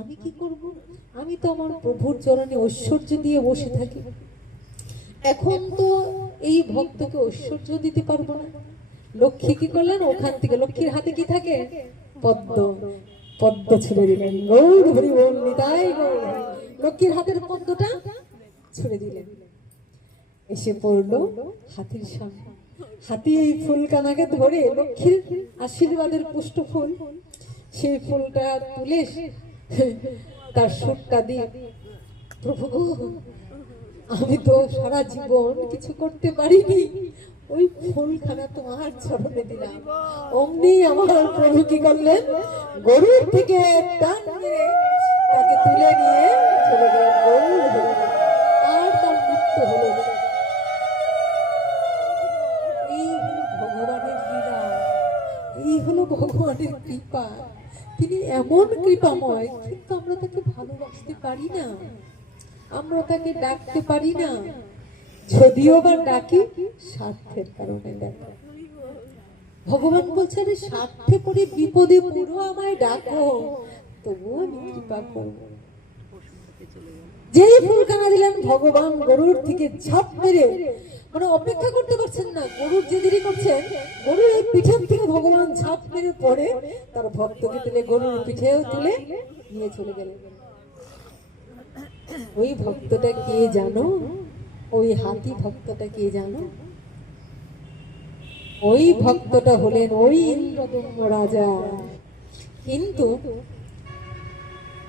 আমি কি করব? আমি তো আমার প্রভুর চরণে ঐশ্বর্য দিয়ে বসে থাকি। এখন তো এই ভক্তকে ঐশ্বর্য দিতে পারবো না। লক্ষ্মী কি করলেন? ওখান থেকে লক্ষ্মীর হাতে কি থাকে? পদ্ম। পদ্ম ছুড়ে দিলেন। গৌর হরি বল, নিতাই গৌর হরি। লক্ষ্মীর হাতের পদ্মটা ছুড়ে দিলেন, এসে পড়লো হাতির সামনে। হাতি এই ফুলকানাকে ধরে, লক্ষ্মীর আশীর্বাদের পুষ্ট ফুল, সেই ফুলটা তুলে তার সুরটা দিয়ে, প্রভু আমি তো সারা জীবন কিছু করতে পারিনি, ওই ফুলখানা তোমার চরণে দিলাম। অমনি আমার প্রভু কি করলেন? গরুর থেকে টান মেরে তাকে তুলে নিয়ে চলে গেলেন। গরুর হলো, আর তার মৃত্যু হলো না। এই হলো ভগবানের লীলা, এই হলো ভগবানের কৃপা। তিনি এমন কৃপাময়, কিন্তু আমরা তাকে ভালোবাসতে পারি না, আমরা তাকে ডাকতে পারি না। যদিও বা ডাকি, স্বার্থের কারণে ডাকি। ভগবান বলছে, আরে স্বার্থে পড়ে বিপদে পুরো আমায় ডাকো, তবুও আমি কৃপা করব। যেই ফুলখানা দিলেন, ভগবান গরুর থেকে ঝাঁপ মেরে, মানে অপেক্ষা করতে পারছেন না, গরুর যে দেরি করছেন, গরুর এই পিঠের থেকে ভগবান ঝাঁপ মেরে পড়ে তার ভক্তকে তুলে গরুর পিঠেও তুলে নিয়ে চলে গেলেন। ওই ভক্তটা কে জানো? ওই হাতি ভক্তটা কে জানো? ওই ভক্তটা হলেন ওই ইন্দ্রদম্ন রাজা। কিন্তু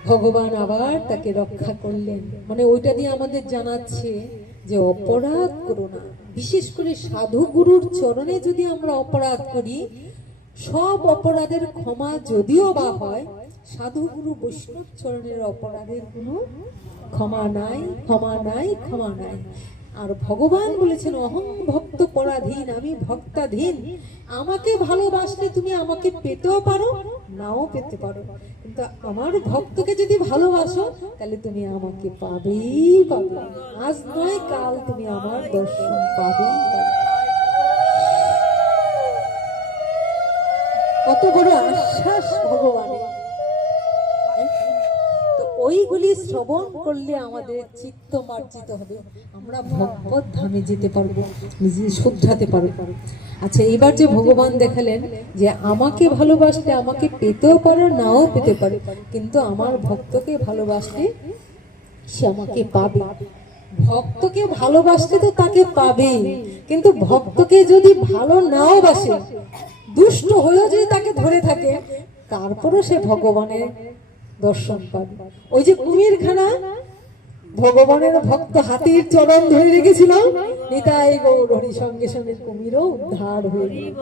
ভগবান আবার তাকে রক্ষা করলেন। মানে ওইটা দিয়ে আমাদের জানাচ্ছে যে অপরাধ করো না। বিশেষ করে সাধু গুরুর চরণে যদি আমরা অপরাধ করি, সব অপরাধের ক্ষমা যদিও বা হয়, সাধু গুরু বৈষ্ণব চরণের অপরাধের কোনো ক্ষমা নাই, ক্ষমা নাই, ক্ষমা নাই। আর ভগবান বলেছেন, অহং ভক্ত পরাধীন, আমি ভক্তাধীন। আমাকে ভালোবাসলে তুমি আমাকে পেতেও পারো, নাও পেতে পারো, কিন্তু আমার ভক্তকে যদি ভালোবাসো, তাহলে তুমি আমাকে পাবেই পাবে। আজ নয় কাল তুমি আমার দর্শন পাবেই পাবে। কত বড় আশ্বাস ভগবানের! তো ওইগুলি শ্রবণ করলে আমাদের চিত্ত মার্জিত হবে, আমরা ভগবত ধামে যেতে পারবো, নিজে শুধরাতে পারবো। আচ্ছা, এবার যে ভগবান দেখালেন যে আমাকে ভালোবাসলে আমাকে পেতেও পারো, নাও পেতে পারো, কিন্তু আমার ভক্তকে ভালোবাসলে সে আমাকে পাবে। ভক্তকে ভালোবাসলে তো তাকে পাবে, কিন্তু ভক্তকে যদি ভালো নাও বাসে, দুষ্ট হয়েও যদি তাকে ধরে থাকে, তারপরও সে ভগবানের দর্শন পাবে। ওই যে কুমিরখানা, ভগবানের ভক্ত হাতির চরণ ধরে রেখেছিল, নিতাই গৌর হরি, সঙ্গে সঙ্গে কুমিরও উদ্ধার হয়ে গেল।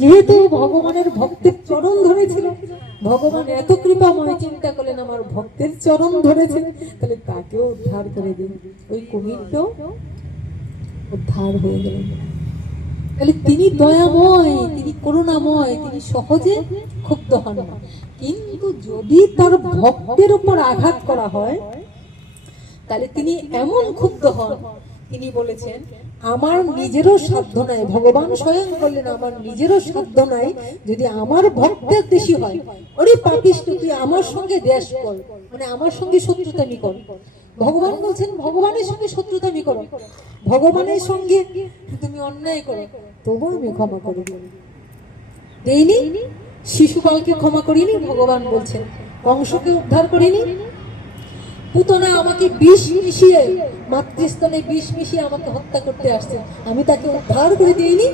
যেহেতু ভগবানের ভক্তের চরণ ধরেছিল, ভগবান এত কৃপাময়, চিন্তা করলেন আমার ভক্তের চরণ ধরেছে, তাহলে তাকেও উদ্ধার করে দিন। ওই কুমিরটাও উদ্ধার হয়ে গেল। তাহলে তিনি দয়াময়, তিনি করুণাময়, তিনি সহজে ক্ষুব্ধ হন না। কিন্তু যদি তার ভক্তের উপর আঘাত করা হয়, তাহলে তিনি এমন ক্ষুব্ধ হন, তিনি বলেছেন আমার নিজেরও সাধ্য নাই, ভগবান স্বয়ং বললেন আমার নিজেরও সাধ্য নাই, যদি আমার ভক্তের দেশি হয়, ওরে পাপিষ্ঠ তুই আমার সঙ্গে দেশ কর, মানে আমার সঙ্গে শত্রুতামি কর। ভগবান বলছেন ভগবানের সঙ্গে শত্রুতামি করো, ভগবানের সঙ্গে তুমি অন্যায় করো, তবু আমি ক্ষমা করে দেইনি। শিশুপালকে ক্ষমা করিনি, ভগবান বলছেন কংসকে উদ্ধার করিনি। পুতনা আমাকে বিষ মিশিয়ে, মাতৃস্তনে বিষ মিশিয়ে আমাকে হত্যা করতে আসছে, আমি তাকে উদ্ধার করে দিইনি,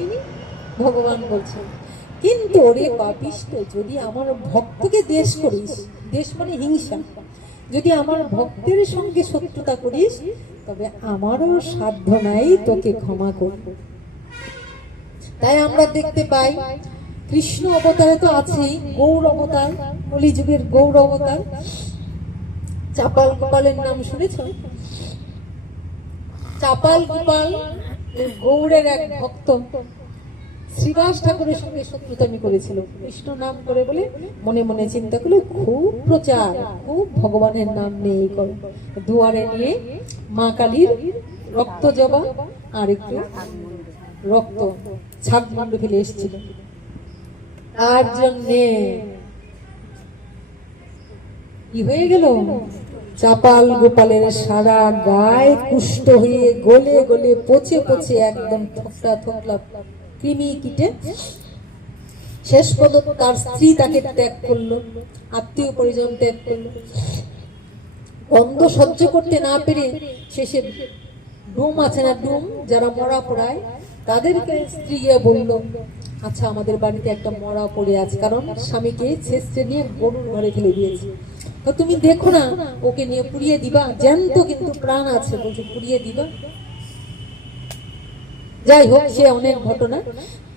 ভগবান বলছেন। কিন্তু ওরে পাপিষ্ঠ, যদি আমার ভক্তকে দেশ করিস, দেশ মানে হিংসা, যদি আমার ভক্তের সঙ্গে শত্রুতা করিস, তবে আমারও সাধ্য নাই তোকে ক্ষমা করব। তাই আমরা দেখতে পাই কৃষ্ণ অবতারে তো আছেই, গৌর অবতার, কলিযুগের গৌর অবতার। চাপাল গোপালের নাম শুনেছ? চাপাল গোপাল গৌড়ের এক ভক্ত, শ্রীবাস ঠাকুরের সঙ্গে শত্রুতামি করেছিল। কৃষ্ণ নাম করে বলে মনে মনে চিন্তা করলে খুব প্রচার, খুব ভগবানের নাম নিয়ে করে দুয়ারে নিয়ে মা কালীর রক্ত জবা আর একটু রক্ত ছাগমুন্ড ফেলে এসেছিল। তার জন্যে কি হয়ে গেল, চাপাল গোপালের সারা গায়ে কুষ্ঠ হয়ে গলে গলে পচে পচে একদম থোকলা থোকলা কৃমি কিটে শেষ পর্যন্ত তার স্ত্রী তাকে ত্যাগ করলো, আত্মীয় পরিজন ত্যাগ করলো। গন্ধ সহ্য করতে না পেরে শেষে ডুম আছে না, ডুম যারা মরা পড়ায় তাদেরকে স্ত্রী গিয়ে বললো, আচ্ছা আমাদের বাড়িতে একটা মরা পড়ে আছে, কারণ স্বামীকে ছেঁচড়ে নিয়ে গরুর ঘরে ফেলে দিয়েছে, তো তুমি দেখো না ওকে নিয়ে পুড়িয়ে দিবা, জ্যান্ত কিন্তু প্রাণ আছে, বলছে পুড়িয়ে দিবা। যাই হোক, সে অনেক ঘটনা।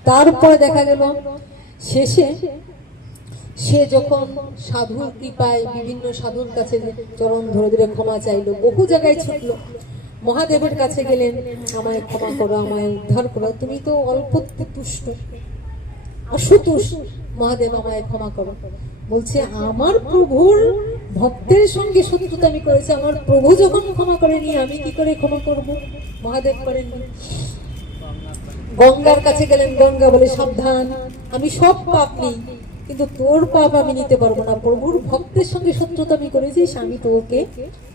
তারপরে দেখা গেল শেষে সে যখন সাধুর কৃপায় বিভিন্ন সাধুর কাছে চরণ ধরে ধরে ক্ষমা চাইলো, বহু জায়গায় ছুটলো, মহাদেবের কাছে গেলেন, আমায় ক্ষমা করো, আমায় উদ্ধার করো, তুমি তো অল্পতে তুষ্ট, অসুতুষ, মহাদেব আমায় ক্ষমা করো। বলছে আমার প্রভুর ভক্তের সঙ্গে শত্রুতা আমি করেছি, আমার প্রভু যখন ক্ষমা করেনি আমি কি করে ক্ষমা করব? মহাদেব করেননি। গঙ্গার কাছে গেলেন, গঙ্গা বলে সাবধান, আমি সব পাপ নেই, কিন্তু তোর পাপ আমি নিতে পারবো না, প্রভুর ভক্তের সঙ্গে শত্রুতা আমি করেছি, আমি তোকে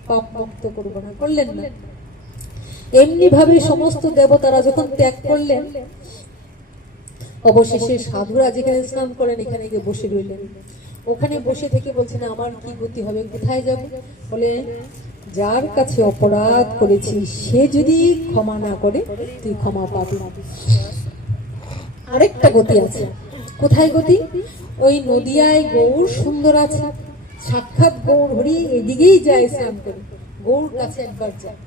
পাপ মুক্ত করবো না, করলেন না। এমনি ভাবে সমস্ত দেবতারা যখন ত্যাগ করলেন, অবশেষে সাধুরা যেখানে স্নান করেন এখানে গিয়ে বসে রইলেন। ওখানে বসে থেকে বলছেন আমার কি গতি হবে, কোথায় যাব? বলে যার কাছে অপরাধ করেছিস সে যদি ক্ষমা না করে তুই ক্ষমা পাবি না। আরেকটা গতি আছে। কোথায় গতি? ওই নদিয়ায় গৌর সুন্দর আছে, সাক্ষাৎ গৌর হরি এদিকেই যায় স্নান করে, গৌর কাছে একবার যায়।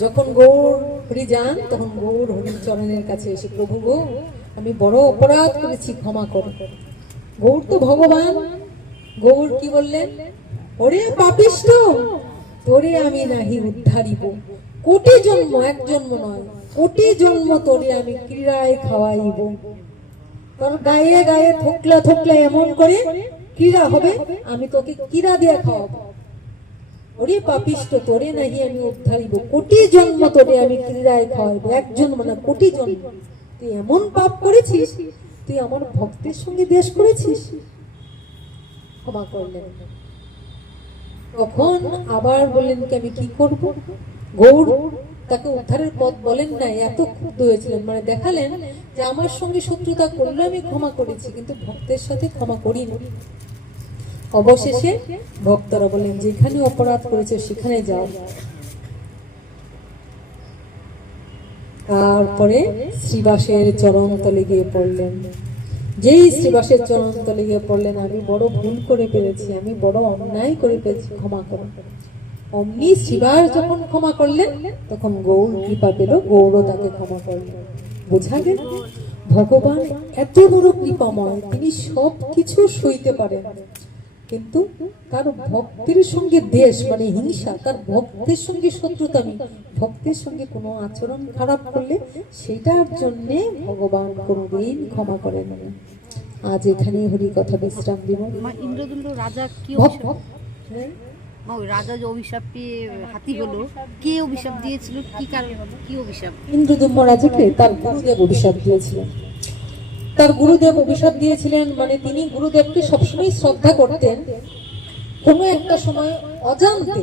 যখন গৌর হরি যান তখন গৌর হরির চরণের কাছে এসে, প্রভু গো আমি বড় অপরাধ করেছি, ক্ষমা করো। গৌর তো ভগবান, গৌর কি বললেন? ওরে পাপিষ্ঠ, তোরে আমি নাহি উদ্ধারিব, কোটি জন্ম, এক জন্ম নয়, কোটি জন্ম তোরে আমি ক্রীড়ায় খাওয়াইব। তোর গায়ে গায়ে থোকলা থোকলা এমন করে ক্রীড়া হবে, আমি তোকে ক্রীড়া দিয়ে খাওয়াবো। ওরে পাপিষ্ঠ, তোরে নাহি আমি উদ্ধারিব, কোটি জন্ম তোরে আমি ক্রীড়ায় খাওয়াইবো, এক জন্ম না কোটি জন্ম। তুই এমন পাপ করেছিস, তুই আমার ভক্তের সঙ্গে দেশ করেছিস, ক্ষমা করলেন। তখন আবার বললেন কি আমি কি করব? গৌর তাকে উদ্ধারের পথ বলেন নাই, এত ক্ষুব্ধ হয়েছিলেন, মানে দেখালেন যে আমার সঙ্গে শত্রুতা করলে আমি ক্ষমা করেছি, কিন্তু ভক্তের সাথে ক্ষমা করিনি। অবশেষে ভক্তরা বলেন যেখানে অপরাধ করেছে সেখানে যাও। তারপরে শ্রীবাসের চরণ তলে গিয়ে পড়লেন। যেই শ্রীবাসের চরণ তলে গিয়ে পড়লেন, আমি বড় ভুল করে ফেলেছি, আমি বড় অন্যায় করে ফেলেছি, ক্ষমা করো। অমনি শ্রীবাস যখন ক্ষমা করলেন তখন গৌর কৃপা পেল, গৌরও তাকে ক্ষমা করলেন। বোঝা গেল ভগবান এত বড় কৃপাময়, তিনি সব কিছু সইতে পারেন, কিন্তু তার ভক্তের সঙ্গে দেশ মানে হিংসা, তার ভক্তের সঙ্গে শত্রুতামি, ভক্তের সঙ্গে কোনো আচরণ খারাপ করলে সেটার জন্য ভগবান কোনোদিন ক্ষমা করেন না। আজ এখানে হরি কথা বিশ্রাম দিব। ইন্দ্রদুম্ন রাজা কি রাজা যে অভিশাপ পেয়ে হাতি হলো, কে অভিশাপ দিয়েছিল, কি কারণে, কি অভিশাপ? ইন্দ্রদুম্ন রাজাকে তার গুরুদেব অভিশাপ দিয়েছিলেন। তার গুরুদেব অভিশাপ দিয়েছিলেন, মানে তিনি গুরুদেবকে সবসময় শ্রদ্ধা করতেন। কোনো একটা সময় অজান্তে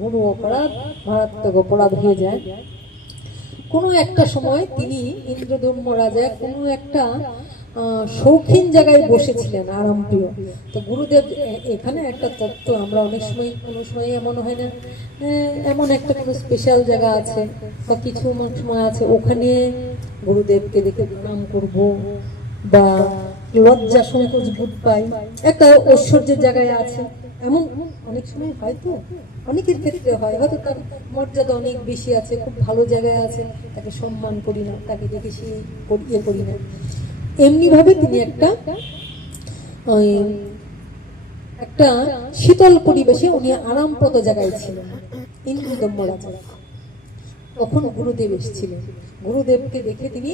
গুরু অপরাধ, মারাত্মক অপরাধ হয়ে যায়। কোনো একটা সময় তিনি ইন্দ্রদম্য রাজা কোনো একটা শৌখিন জায়গায় বসেছিলেন, আরামপ্রিয়। তো গুরুদেব, এখানে একটা তত্ত্ব, আমরা অনেক সময় কোনো সময় এমন হয় না, এমন একটা কোনো স্পেশাল জায়গা আছে বা কিছু সময় আছে ওখানে গুরুদেবকে দেখে প্রণাম করব, বা লজ্জা সংকোচ বোধ পাই, একটা ঐশ্বর্যের জায়গায় আছে, এমন অনেক সময় হয়তো অনেকের ক্ষেত্রে হয়, হয়তো তার মর্যাদা অনেক বেশি আছে, খুব ভালো জায়গায় আছে, তাকে সম্মান করি না, তাকে দেখে সে ইয়ে করি না। এমনি ভাবে তিনি একটা শীতল পরিবেশে উনি আরামপ্রদ জায়গায় ছিলেন, ইন্দ্রদম্য রাজা। তখন গুরুদেব এসেছিলেন, গুরুদেবকে দেখে তিনি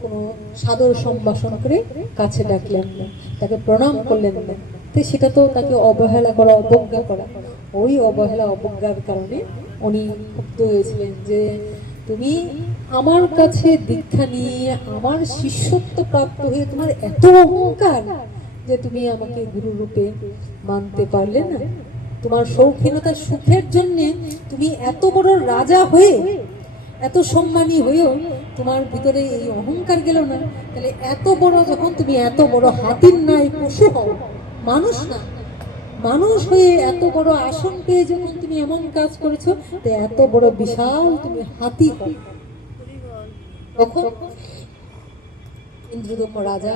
কোনো সাদর সম্ভাষণ করে কাছে ডাকলেন না, তাকে প্রণাম করলেন না। তো সেটা তো তাকে অবহেলা করা, অবজ্ঞা করা। ওই অবহেলা অবজ্ঞার কারণে উনি ক্ষুব্ধ হয়েছিলেন যে তুমি আমার কাছে দীক্ষা নিয়ে আমার শিষ্যত্ব প্রাপ্ত হয়ে তোমার এত অহংকার, যে তুমি আমাকে গুরু রূপে মানতে পারলে না। তোমার শৌখিনতার সুখের জন্য তুমি এত বড় রাজা হয়ে, এত সম্মানী হয়েও তোমার ভিতরে এই অহংকার গেল না। তাহলে এত বড়, যখন তুমি এত বড় হাতির নয় পশু হও, মানুষ না, মানুষ হয়ে এত বড় আসন পেয়ে যখন তুমি এমন কাজ করেছো, তো এত বড় বিশাল তুমি হাতি হও। তখন ইন্দ্রদম্ভ রাজা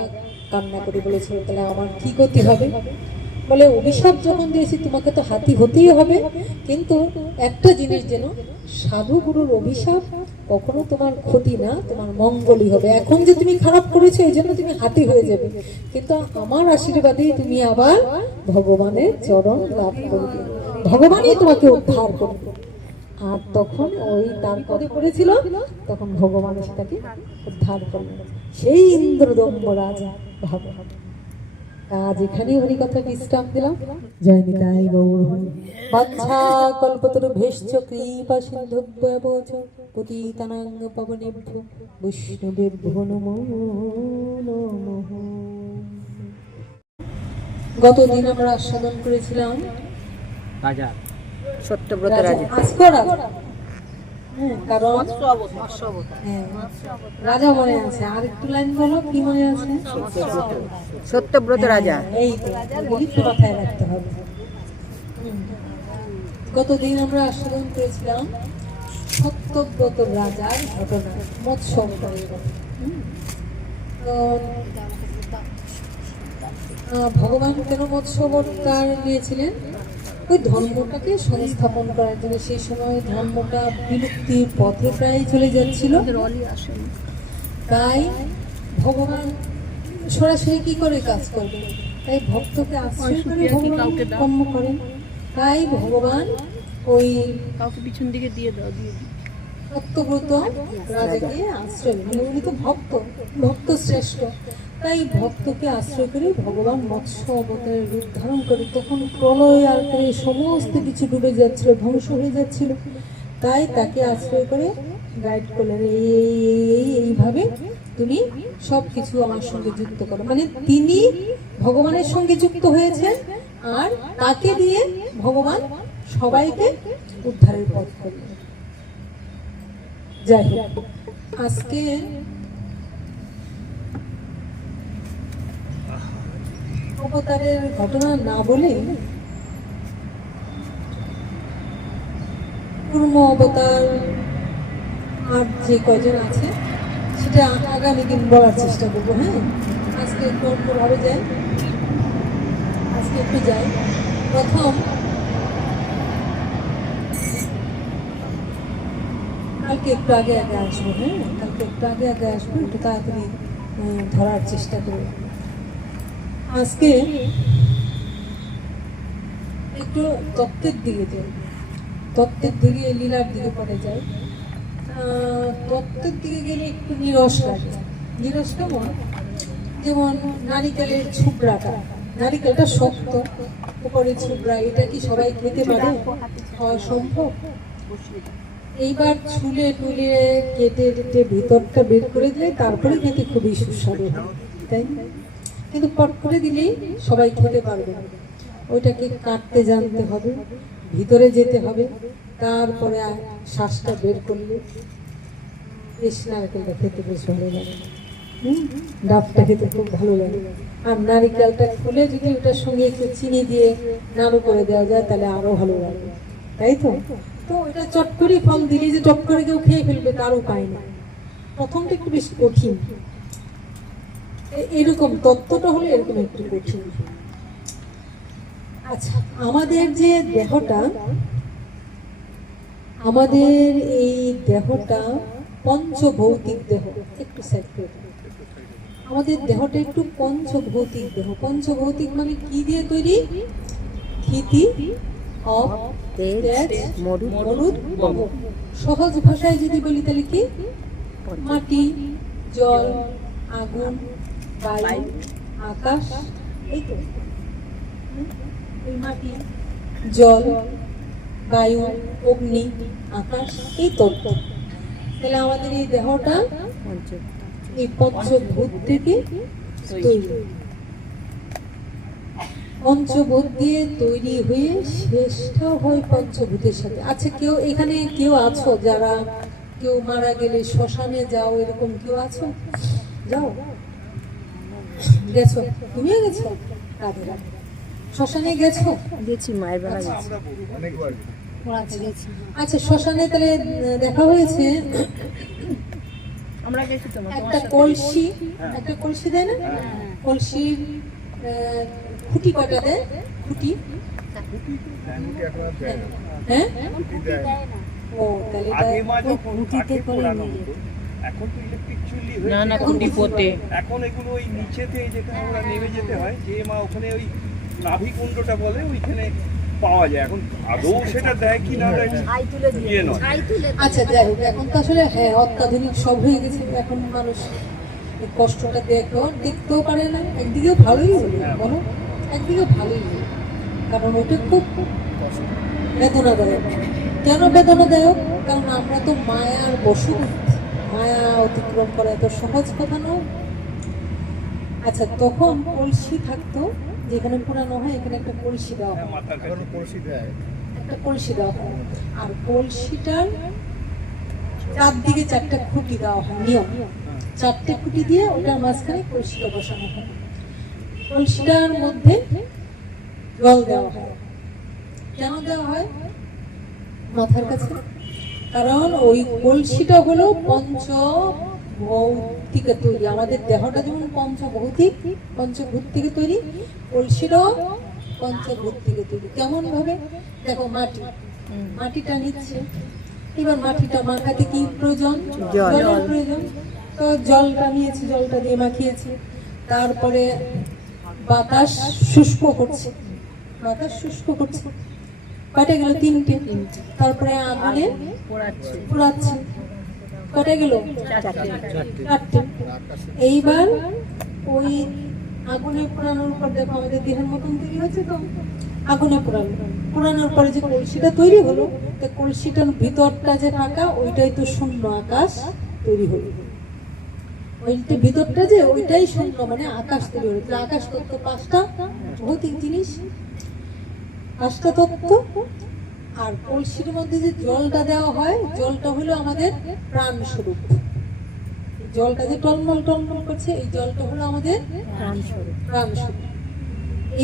কান্না করে বলেছিল, তাহলে আমার কি গতি হবে? বলে, অভিশাপ যখন দিয়েছি তোমাকে তো হাতি হতেই হবে, কিন্তু একটা জিনিস যেন, সাধু গুরুর অভিশাপ কখনো তোমার ক্ষতি না, তোমার মঙ্গলই হবে। এখন যে তুমি খারাপ করেছো এই জন্য তুমি হাতি হয়ে যাবে, কিন্তু আমার আশীর্বাদেই তুমি আবার ভগবানের চরণ লাভ করবে, ভগবানই তোমাকে উদ্ধার করবে। আর তখন ওই তার পদে পড়েছিল, তখন ভগবান সেটাকে উদ্ধার করলেন, সেই ইন্দ্রদম্ভ রাজা। ভাবো, আজ এখানেই হরি কথা বিশ্রাম দিলাম। জয় নিতাই গৌর হরি। বাঞ্ছা কল্পতরু ভেষ্য কৃপা সিন্ধুভ্যেব চ পতিতানাং পাবনেভ্যো বৈষ্ণবেভ্যো নমো নমঃ। গতদিন আমরা আস্বাদন করেছিলাম রাজা সত্যব্রত রাজা, রাজা। আজকেও রাজা। কারণ হ্যাঁ, রাজা মনে আছে। আর একটু লাইন বলো, কি মনে আছে? সত্যব্রত রাজা। এই তো, একটু মাথায় রাখতে হবে। গতদিন আমরা আস্বাদন করেছিলাম সত্যব্রত রাজার ঘটনা, মৎস্য অবতারের কথা। তো ভগবান কেন মৎস্য অবতার নিয়েছিলেন? ওই ধর্মটাকে সংস্থাপন করার জন্য। সেই সময় ধর্মটা বিলুপ্তির পথে প্রায় চলে যাচ্ছিল, তাই ভগবান সরাসরি কি করে কাজ করবে, তাই ভক্তকে আশ্রয় করে ভগবান কর্ম করেন। তাই ভগবান ওই পিছন দিকে দিয়ে দাও, দিয়ে সত্যব্রত রাজাকে আশ্রয়, মানে উনি তো ভক্ত, ভক্ত শ্রেষ্ঠ, তাই ভক্তকে আশ্রয় করে ভগবান মৎস্য অবতারের রূপ ধারণ করে। তখন প্রলয় আর করে সমস্ত কিছু ডুবে যাচ্ছিল, ধ্বংস হয়ে যাচ্ছিল, তাই তাকে আশ্রয় করে গাইড করলেন, এইভাবে তুমি সব কিছু আমার সঙ্গে যুক্ত করো। মানে তিনি ভগবানের সঙ্গে যুক্ত হয়েছেন, আর তাকে দিয়ে ভগবান সবাইকে উদ্ধারের পথ করলেন। যাই হোক, আজকে অবতারের ঘটনা না বলে কুর্ম অবতার আর যে কজন আছে সেটা আগামী দিন বলার চেষ্টা করবো। হ্যাঁ, আজকে একটু অন্যভাবে যাই, আজকে একটু যাই। প্রথম কালকে একটু আগে আগে আসবো। হ্যাঁ, কালকে একটু আগে আগে আসবো, একটু তাড়াতাড়ি ধরার চেষ্টা করবো। আজকে একটু তত্ত্বের দিকে যাই, তত্ত্বের দিকে, লীলার দিকে পড়ে যাই। তত্ত্বের দিকে গেলে একটু নিরস লাগে। নিরস কেমন? যেমন নারিকেলের ছুবড়াটা, নারিকেলটা শক্ত, উপরে ছুবড়া, এটা কি সবাই খেতে পারে? অসম্ভব। এইবার ছুলে টুলে কেটে কেটে ভিতরটা বের করে দিলে তারপরে খেতে খুবই সুস্বাদু হয়, তাই না? কিন্তু পট করে দিলেই সবাই খেতে পারবে না। ওইটাকে কাটতে জানতে হবে, ভিতরে যেতে হবে, তারপরে শ্বাসটা বের করলে বেশ নারকেলটা খেতে বেশ ভালো লাগে। ডাবটা খেতে খুব ভালো লাগে। আর নারিকেলটা খুলে যদি ওটার সঙ্গে একটু চিনি দিয়ে নাড়ু করে দেওয়া যায় তাহলে আরো ভালো লাগে, তাই তো? তো এটা চট করে ফল দিলে যে চট করে কেউ খেয়ে ফেলবে তার উপায় না। প্রথমটা একটু বেশ কঠিন, এরকম তত্ত্বটা হলে এরকম একটু কঠিন। আচ্ছা, আমাদের যে দেহটা, আমাদের এই দেহটা পঞ্চভৌতিক দেহ। একটু সাইড করে দিন। আমাদের দেহটা একটু পঞ্চভৌতিক দেহ। পঞ্চভৌতিক মানে কি দিয়ে তৈরি? ক্ষিতি, অপ, তেজ, মরুদ, গম। সহজ ভাষায় যদি বলি তাহলে কি? মাটি, জল, আগুন, বায়ু, আকাশ। এই তো এই মাটি, জল, বায়ু, অগ্নি, আকাশ, এই তত্ত্ব। তাহলে আমাদের এই দেহটা এই পঞ্চভূত থেকে তৈরি। পঞ্চভূত দিয়ে তৈরি হয়ে শেষটাও হয় পঞ্চভূতের সাথে। আচ্ছা, কেউ এখানে কেউ আছো যারা কেউ মারা গেলে শ্মশানে যাও, এরকম কেউ আছো? যাও, গেছো? তুমিও গেছো? রাধে রাধে। শ্মশানে গেছো? গেছি, মায়ের বেলা গেছি। আচ্ছা, শ্মশানে তাহলে দেখা হয়েছে। আমরা গেছি তোমার একটা কলসি, একটা কলসি দেয় না? কলসির খুঁটি কটা দেয়? খুঁটি, হ্যাঁ? ও, তাহলে খুঁটিতে করে নিয়ে যেত। এখন তো ইলেকট্রিক চুল্লি না না, হয়েছে। খুঁটি পোতে। এখন এগুলো ওই নিচেতে যেখানে আমরা নেমে যেতে হয়, যে মা ওখানে ওই নাভি কুণ্ডটা বলে ওইখানে পাওয়া যায়। এখন আদৌ সেটা দেয় কি না দেয় ইয়ে নয়। আচ্ছা, যাই হোক, এখন তো আসলে হ্যাঁ অত্যাধুনিক সব হয়ে গেছে। এখন মানুষ এই কষ্টটা দেখতেও পারে না। একদিকেও ভালোই হলো, বলো, একদিকে ভালোই হলো, কারণ ওটা খুব বেদনাদায়ক। কেন বেদনাদায়ক? কারণ আমরা তো মায়ার বশবর্তী, মায়া অতিক্রম করা এত সহজ কথা নয়। আচ্ছা, তখন কলসি থাকতো, যেখানে পুরানো হয় এখানে একটা কলসি দেওয়া হয়, মাথার কাছে একটা কলসি দেওয়া হয়। আর কলসিটার চারদিকে চারটা খুঁটি দেওয়া হয়, নিয়ম। চারটে খুঁটি দিয়ে ওটার মাঝখানে কলসিটা বসানো হয়। কলসিটার মধ্যে জল দেওয়া হয়। কেন দেওয়া হয় মাথার কাছে? কারণ ওই কলসিটা হলো পঞ্চভৌতিকে তৈরি। আমাদের দেহটা যেমন পঞ্চভৌতিক, পঞ্চভূত থেকে তৈরি, কলসিটাও পঞ্চভূত থেকে তৈরি। কেমন ভাবে? দেখো, মাটিটা নিচ্ছে, এবার মাটিটা মাখাতে কি প্রয়োজন? জলের প্রয়োজন। তো জলটা নিয়েছি, জলটা দিয়ে মাখিয়েছি। তারপরে বাতাস শুষ্ক করছে, বাতাস শুষ্ক করছে। কয়টা গেল? তিনটে। তারপরে আগুনে পোড়াচ্ছে, কয়টা গেল? চারটে। এইবার ওই আগুনে পোড়ানোর পর দেখো আমাদের দেহের মতন তৈরি হচ্ছে। তো আগুনে পোড়ানোর পরে যে কলসিটা তৈরি হলো, তো কলসিটার ভিতরটা যে ফাঁকা, ওইটাই তো শূন্য আকাশ তৈরি হলো। ওইটা ভিতরটা যে ওইটাই শূন্য, মানে আকাশ তৈরি হলো। আকাশ তত্ত্ব পাঁচটা ভৌতিক জিনিস, পাঁচটা তত্ত্ব। আর কলসির মধ্যে যে জলটা দেওয়া হয়, জলটা হলো আমাদের প্রাণ স্বরূপ। জলটা যে টলমল টলমল করছে, এই জলটা হলো আমাদের প্রাণ স্বরূপ।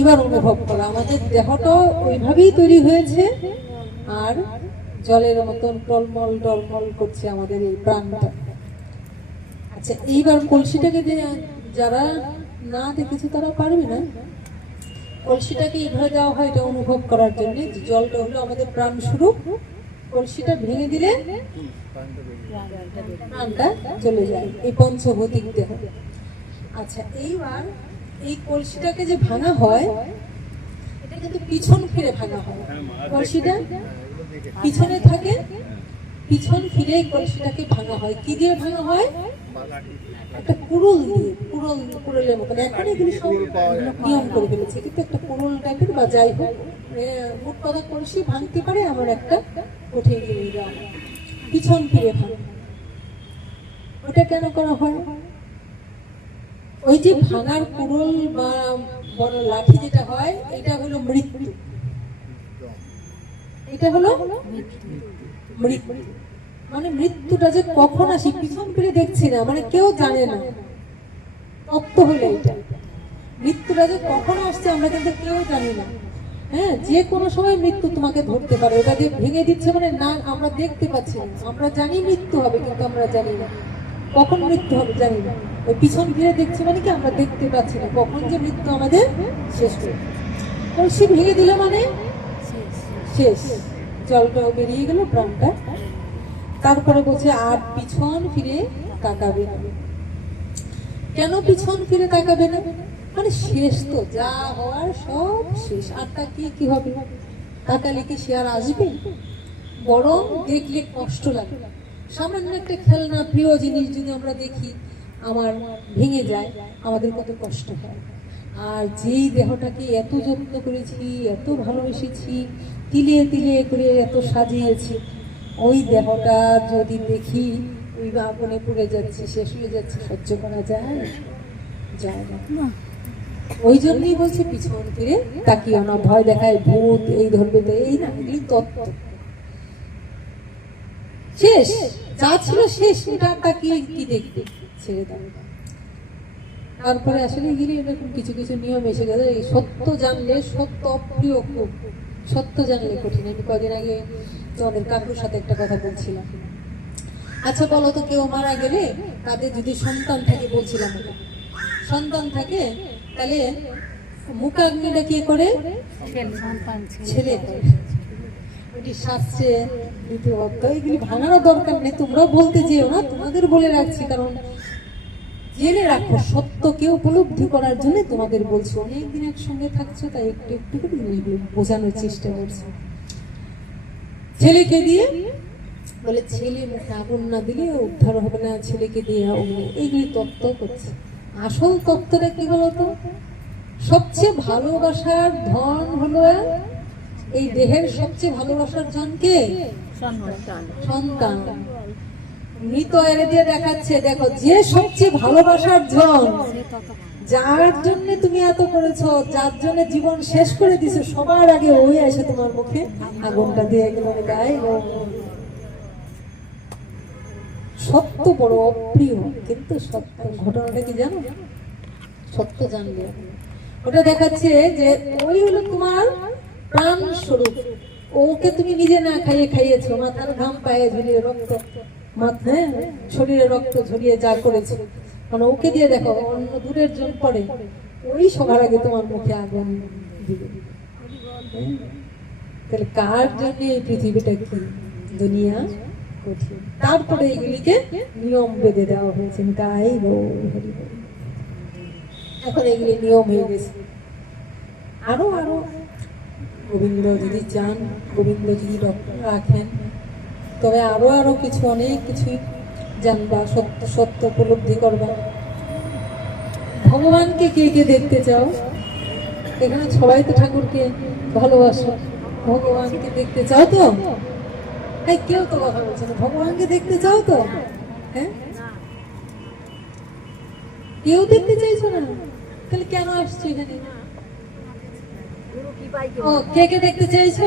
এবার অনুভব করা, আমাদের দেহটা ওইভাবেই তৈরি হয়েছে, আর জলের মতন টলমল টলমল করছে আমাদের এই প্রাণটা। আচ্ছা, এইবার কলসিটাকে যারা না দেখেছে তারা পারবে না। কলসিটাকে এইভাবে দেওয়া হয় এটা অনুভব করার জন্য, যে জলটা হলো আমাদের প্রাণ স্বরূপ। কলসিটা ভেঙে দিলে প্রাণটা চলে যায় এই পঞ্চভৌতিক দেহ। আচ্ছা, এইবার এই কলসিটাকে যে ভাঙা হয়, এটা কিন্তু পিছন ফিরে ভাঙা হয়। কলসিটা পিছনে থাকে, পিছন ফিরে এই কলসিটাকে ভাঙা হয়। কি দিয়ে ভাঙা হয়? একটা কুড়ুল দিয়ে, কুড়ুলের মতন। এখন এগুলি সব নিয়ম করে ফেলেছে, কিন্তু একটা কুড়ুল টাইপের বা যাই হোক, মোট কথা কলসি ভাঙতে পারে আমার একটা কঠিন জিনিস দেওয়া হয়, পিছন ফিরে ভাঙা। ওটা কেন করা হয়? ওই যে ভাঙার কুড়ুল বা বড় লাঠি যেটা হয়, এটা হলো মৃত্যু। এটা হলো মৃত্যু, মানে মৃত্যুটা যে কখন আসি পিছন ফিরে দেখছি না, মানে কেউ জানে না। তত্ত্ব হলো এটা, মৃত্যুটা যে কখন আসছে আমরা কিন্তু কেউ জানি না। হ্যাঁ, যে কোনো সময় মৃত্যু তোমাকে ধরতে পারে। ওটা দিয়ে ভেঙে দিচ্ছে মানে না, আমরা দেখতে পাচ্ছি না। আমরা জানি মৃত্যু হবে, কিন্তু আমরা জানি না কখন মৃত্যু হবে, জানি না। ওই পিছন ফিরে দেখছি মানে কি, আমরা দেখতে পাচ্ছি না কখন যে মৃত্যু আমাদের শেষ হবে। কলসি ভেঙে দিলে মানে শেষ, জলটাও বেরিয়ে গেল, প্রাণটা। তারপরে বলছে আর পিছন ফিরে তাকাবে না। কেন পিছন ফিরে তাকাবে না? মানে শেষ তো, যা হওয়ার সব শেষ। আর তা কি হবে? তাকালে কি সে আর আসবে? বরং দেখলে কষ্ট লাগে। সামান্য একটা খেলনা, প্রিয় জিনিস যদি আমরা দেখি, আমার ভেঙে যায়, আমাদের কত কষ্ট হয়। আর যেই দেহটাকে এত যত্ন করেছি, এত ভালোবেসেছি, তিলে তিলে করে এত সাজিয়েছি, ওই দেহটা যদি দেখি ওই আগুনে পুড়ে যাচ্ছে, শেষ হয়ে যাচ্ছে, সহ্য করা যায়? যায় না। ওই জন্যই বলছে পিছন ফিরে তাকিও না, ভয় দেখায় ভূত এই ধরবে, তো এই না, এই তত্ত্ব শেষ, যা ছিল শেষ, এটা তাকিয়ে কি দেখবে, ছেড়ে দাও। তারপরে আসলে গেলে এরকম কিছু কিছু নিয়ম এসে গেছে। এই সত্য জানলে, সত্য অপ্রিয় খুব, সত্য জানলে কঠিন। আমি কদিন আগে তোমাদের কাকুর সাথে একটা কথা বলছিলাম। আচ্ছা বলো তো, কেউ মারা গেলে তাদের যদি সন্তান থাকে, বলছিলাম ওটা, সন্তান থাকে, তাহলে মুখাগ্নিটা কে করে? ছেলে করে। ওটি শাস্ত্রে দ্বিতীয় অধ্যায়, এগুলি ভাঙারও দরকার নেই, তোমরাও বলতে যেও না, তোমাদের বলে রাখছি, কারণ জেনে রাখো সত্যকে উপলব্ধি করার জন্য তোমাদের বলছি। অনেকদিন একসঙ্গে থাকছো, তাই একটু একটু করে জিনিসগুলো বোঝানোর চেষ্টা করছি। ছেলেকে দিয়ে বলে, ছেলে মুখে আগুন না দিলে উদ্ধার হবে না, ছেলেকে দিয়ে অগ্নি, এইগুলি তত্ত্ব করছে। আসল তত্ত্বটা কি বলতো? সবচেয়ে ভালোবাসার ধন হলো এই দেহের সবচেয়ে ভালোবাসার ধন কে? সন্তান। মৃত এনে দিয়ে দেখাচ্ছে, দেখো যে সবচেয়ে ভালোবাসার ধন, যার জন্য তুমি এত করেছো, যার জন্য জীবন শেষ করে দিছো, সবার আগে ওই এসে তোমার মুখে আগুনটা দিয়ে গেল গায়ে। সত্য বড় অপ্রিয়, কিন্তু সত্য। ঘটনাটা কি জানো? সত্য জানলে ওটা দেখাচ্ছে যে ওই হলো তোমার প্রাণ স্বরূপ। ওকে তুমি নিজে না খাইয়ে খাইয়েছো, মাথার ঘাম পায়ে ঝরিয়ে রক্ত, মাথায় শরীরে রক্ত ঝরিয়ে যা করেছো, মানে ওকে দিয়ে দেখো অন্য দূরের জন পড়ে, ওই সবার আগে তোমার মুখে আগুন দিবে। তাহলে কার জন্য এই পৃথিবীটা কি দুনিয়া কঠিন। তারপরে এগুলিকে নিয়ম বেঁধে দেওয়া হয়েছে, গাই হরি। এখন এগুলি নিয়ম হয়ে গেছে। আরো আরো গোবিন্দ যদি চান, গোবিন্দ যদি রাখেন, তবে আরো আরো কিছু, অনেক কিছুই জানবা, সত্য সত্য উপলব্ধি করবা। ভগবানকে কে কে দেখতে চাও? এখানে সবাই তো ঠাকুরকে ভালোবাসো, ভগবানকে দেখতে চাও তো? এই কেউ তো কথা বলছে না, ভগবানকে দেখতে চাও তো? হ্যাঁ, কেউ দেখতে চাইছো না, তাহলে কেন আসছো এখানে? ও, কে কে দেখতে চাইছো?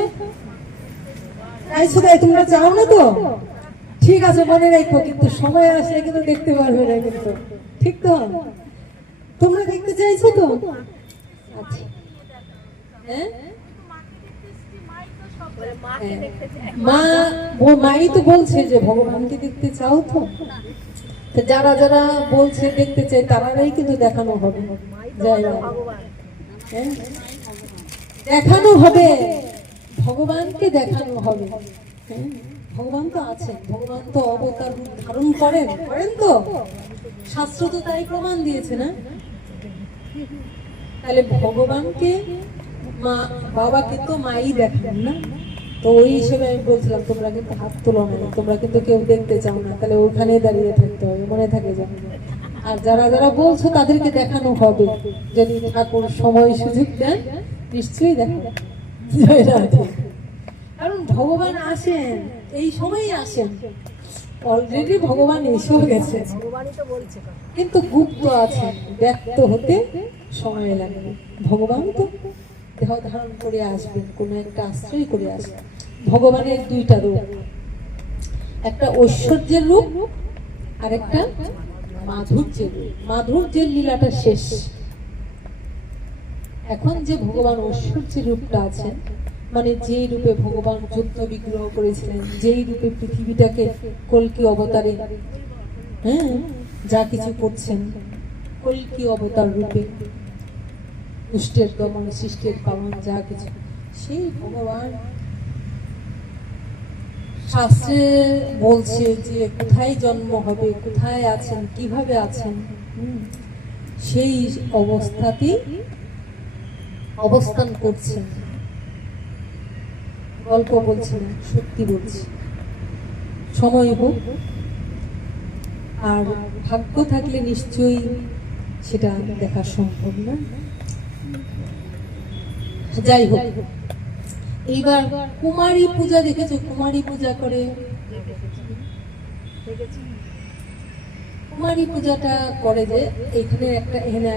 চাইছো তাই, তোমরা চাও না তো? ঠিক আছে, মনে রাখো, কিন্তু সময় আসলে কিন্তু দেখতে পারবে না, কিন্তু ঠিক তো? তোমরা দেখতে চাইছো তো? আচ্ছা, হ্যাঁ, মাই তো বলছে যে ভগবানকে দেখতে চাও তো? যারা যারা বলছে দেখতে চাই, তারাই কিন্তু দেখানো হবে, দেখানো হবে, ভগবানকে দেখানো হবে। ভগবান তো আছেন, ভগবান তো অবতার ধারণ করেন, করেন তো, শাস্ত্র তো তাই প্রমাণ দিয়েছে না? তাহলে ভগবানকে মা বাবাকে তো মাই দেখান না, তো ওই হিসেবে আমি বলছিলাম তোমরা কিন্তু হাত তোলো না, তোমরা কিন্তু কেউ দেখতে চাও না, তাহলে ওখানে দাঁড়িয়ে থাকতে হবে, মনে থাকে যেন। আর যারা যারা বলছো তাদেরকে দেখানো হবে, যদি ঠাকুর সময় সুযোগ দেন, নিশ্চয়ই দেখাবো। কারণ ভগবান আসেন, এই সময়ই আসেন, অলরেডি ভগবান এসেও গেছে, কিন্তু গুপ্ত আছেন, ব্যক্ত হতে সময় লাগবে। ভগবান তো দেহ ধারণ করে আসবেন, কোন একটা আশ্রয় করে আসবেন। ভগবানের দুইটা রূপ, একটা ঐশ্বর্যের রূপ আর একটা মাধুর্যের রূপ। মাধুর্যের লীলাটা শেষ। এখন যে ভগবান ঐশ্বর্যের রূপটা আছেন, মানে যেই রূপে ভগবান যুদ্ধ বিগ্রহ করেছিলেন, যেই রূপে পৃথিবীটাকে কল্কি অবতারে, হ্যাঁ, যা কিছু করছেন কল্কি অবতার রূপে, দুষ্টের দমন, সৃষ্টের পালন, যা কিছু, সেই ভগবান শাস্ত্রে বলছে যে কোথায় জন্ম হবে, কোথায় আছেন, কিভাবে আছেন, সেই অবস্থাতেই অবস্থান করছেন। গল্প বলছি না, সত্যি বলছি। সময় হোক, আর ভাগ্য থাকলে নিশ্চয়ই সেটা দেখা সম্ভব না। যাই হোক, এইবার কুমারী পূজা দেখেছো? কুমারী পূজা করে, কুমারী পূজাটা করে যে এখানে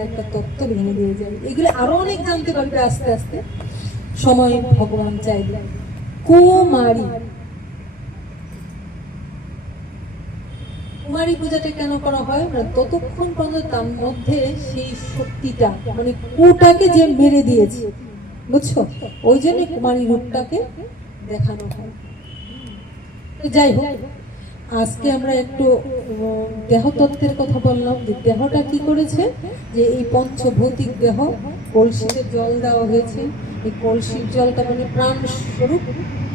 একটা তত্ত্ব ভেঙে দিয়ে যায়। এগুলো আরো অনেক জানতে পারবে আস্তে আস্তে, সময় ভগবান চাইবে। কুমারী কুমারী পূজাটা কেন করা হয় না, ততক্ষণ পর্যন্ত তার মধ্যে সেই শক্তিটা মানে কুটাকে যে মেরে দিয়েছে, বুঝছো, ওই জন্য কুমারী রূপটাকে দেখানো হয়। তো যাই হোক, আজকে আমরা একটু দেহতত্ত্বের কথা বললাম, যে দেহটা কি করেছে, যে এই পঞ্চভৌতিক দেহ, কলসিতে জল দেওয়া হয়েছে, এই কলসির জলটা মানে প্রাণ স্বরূপ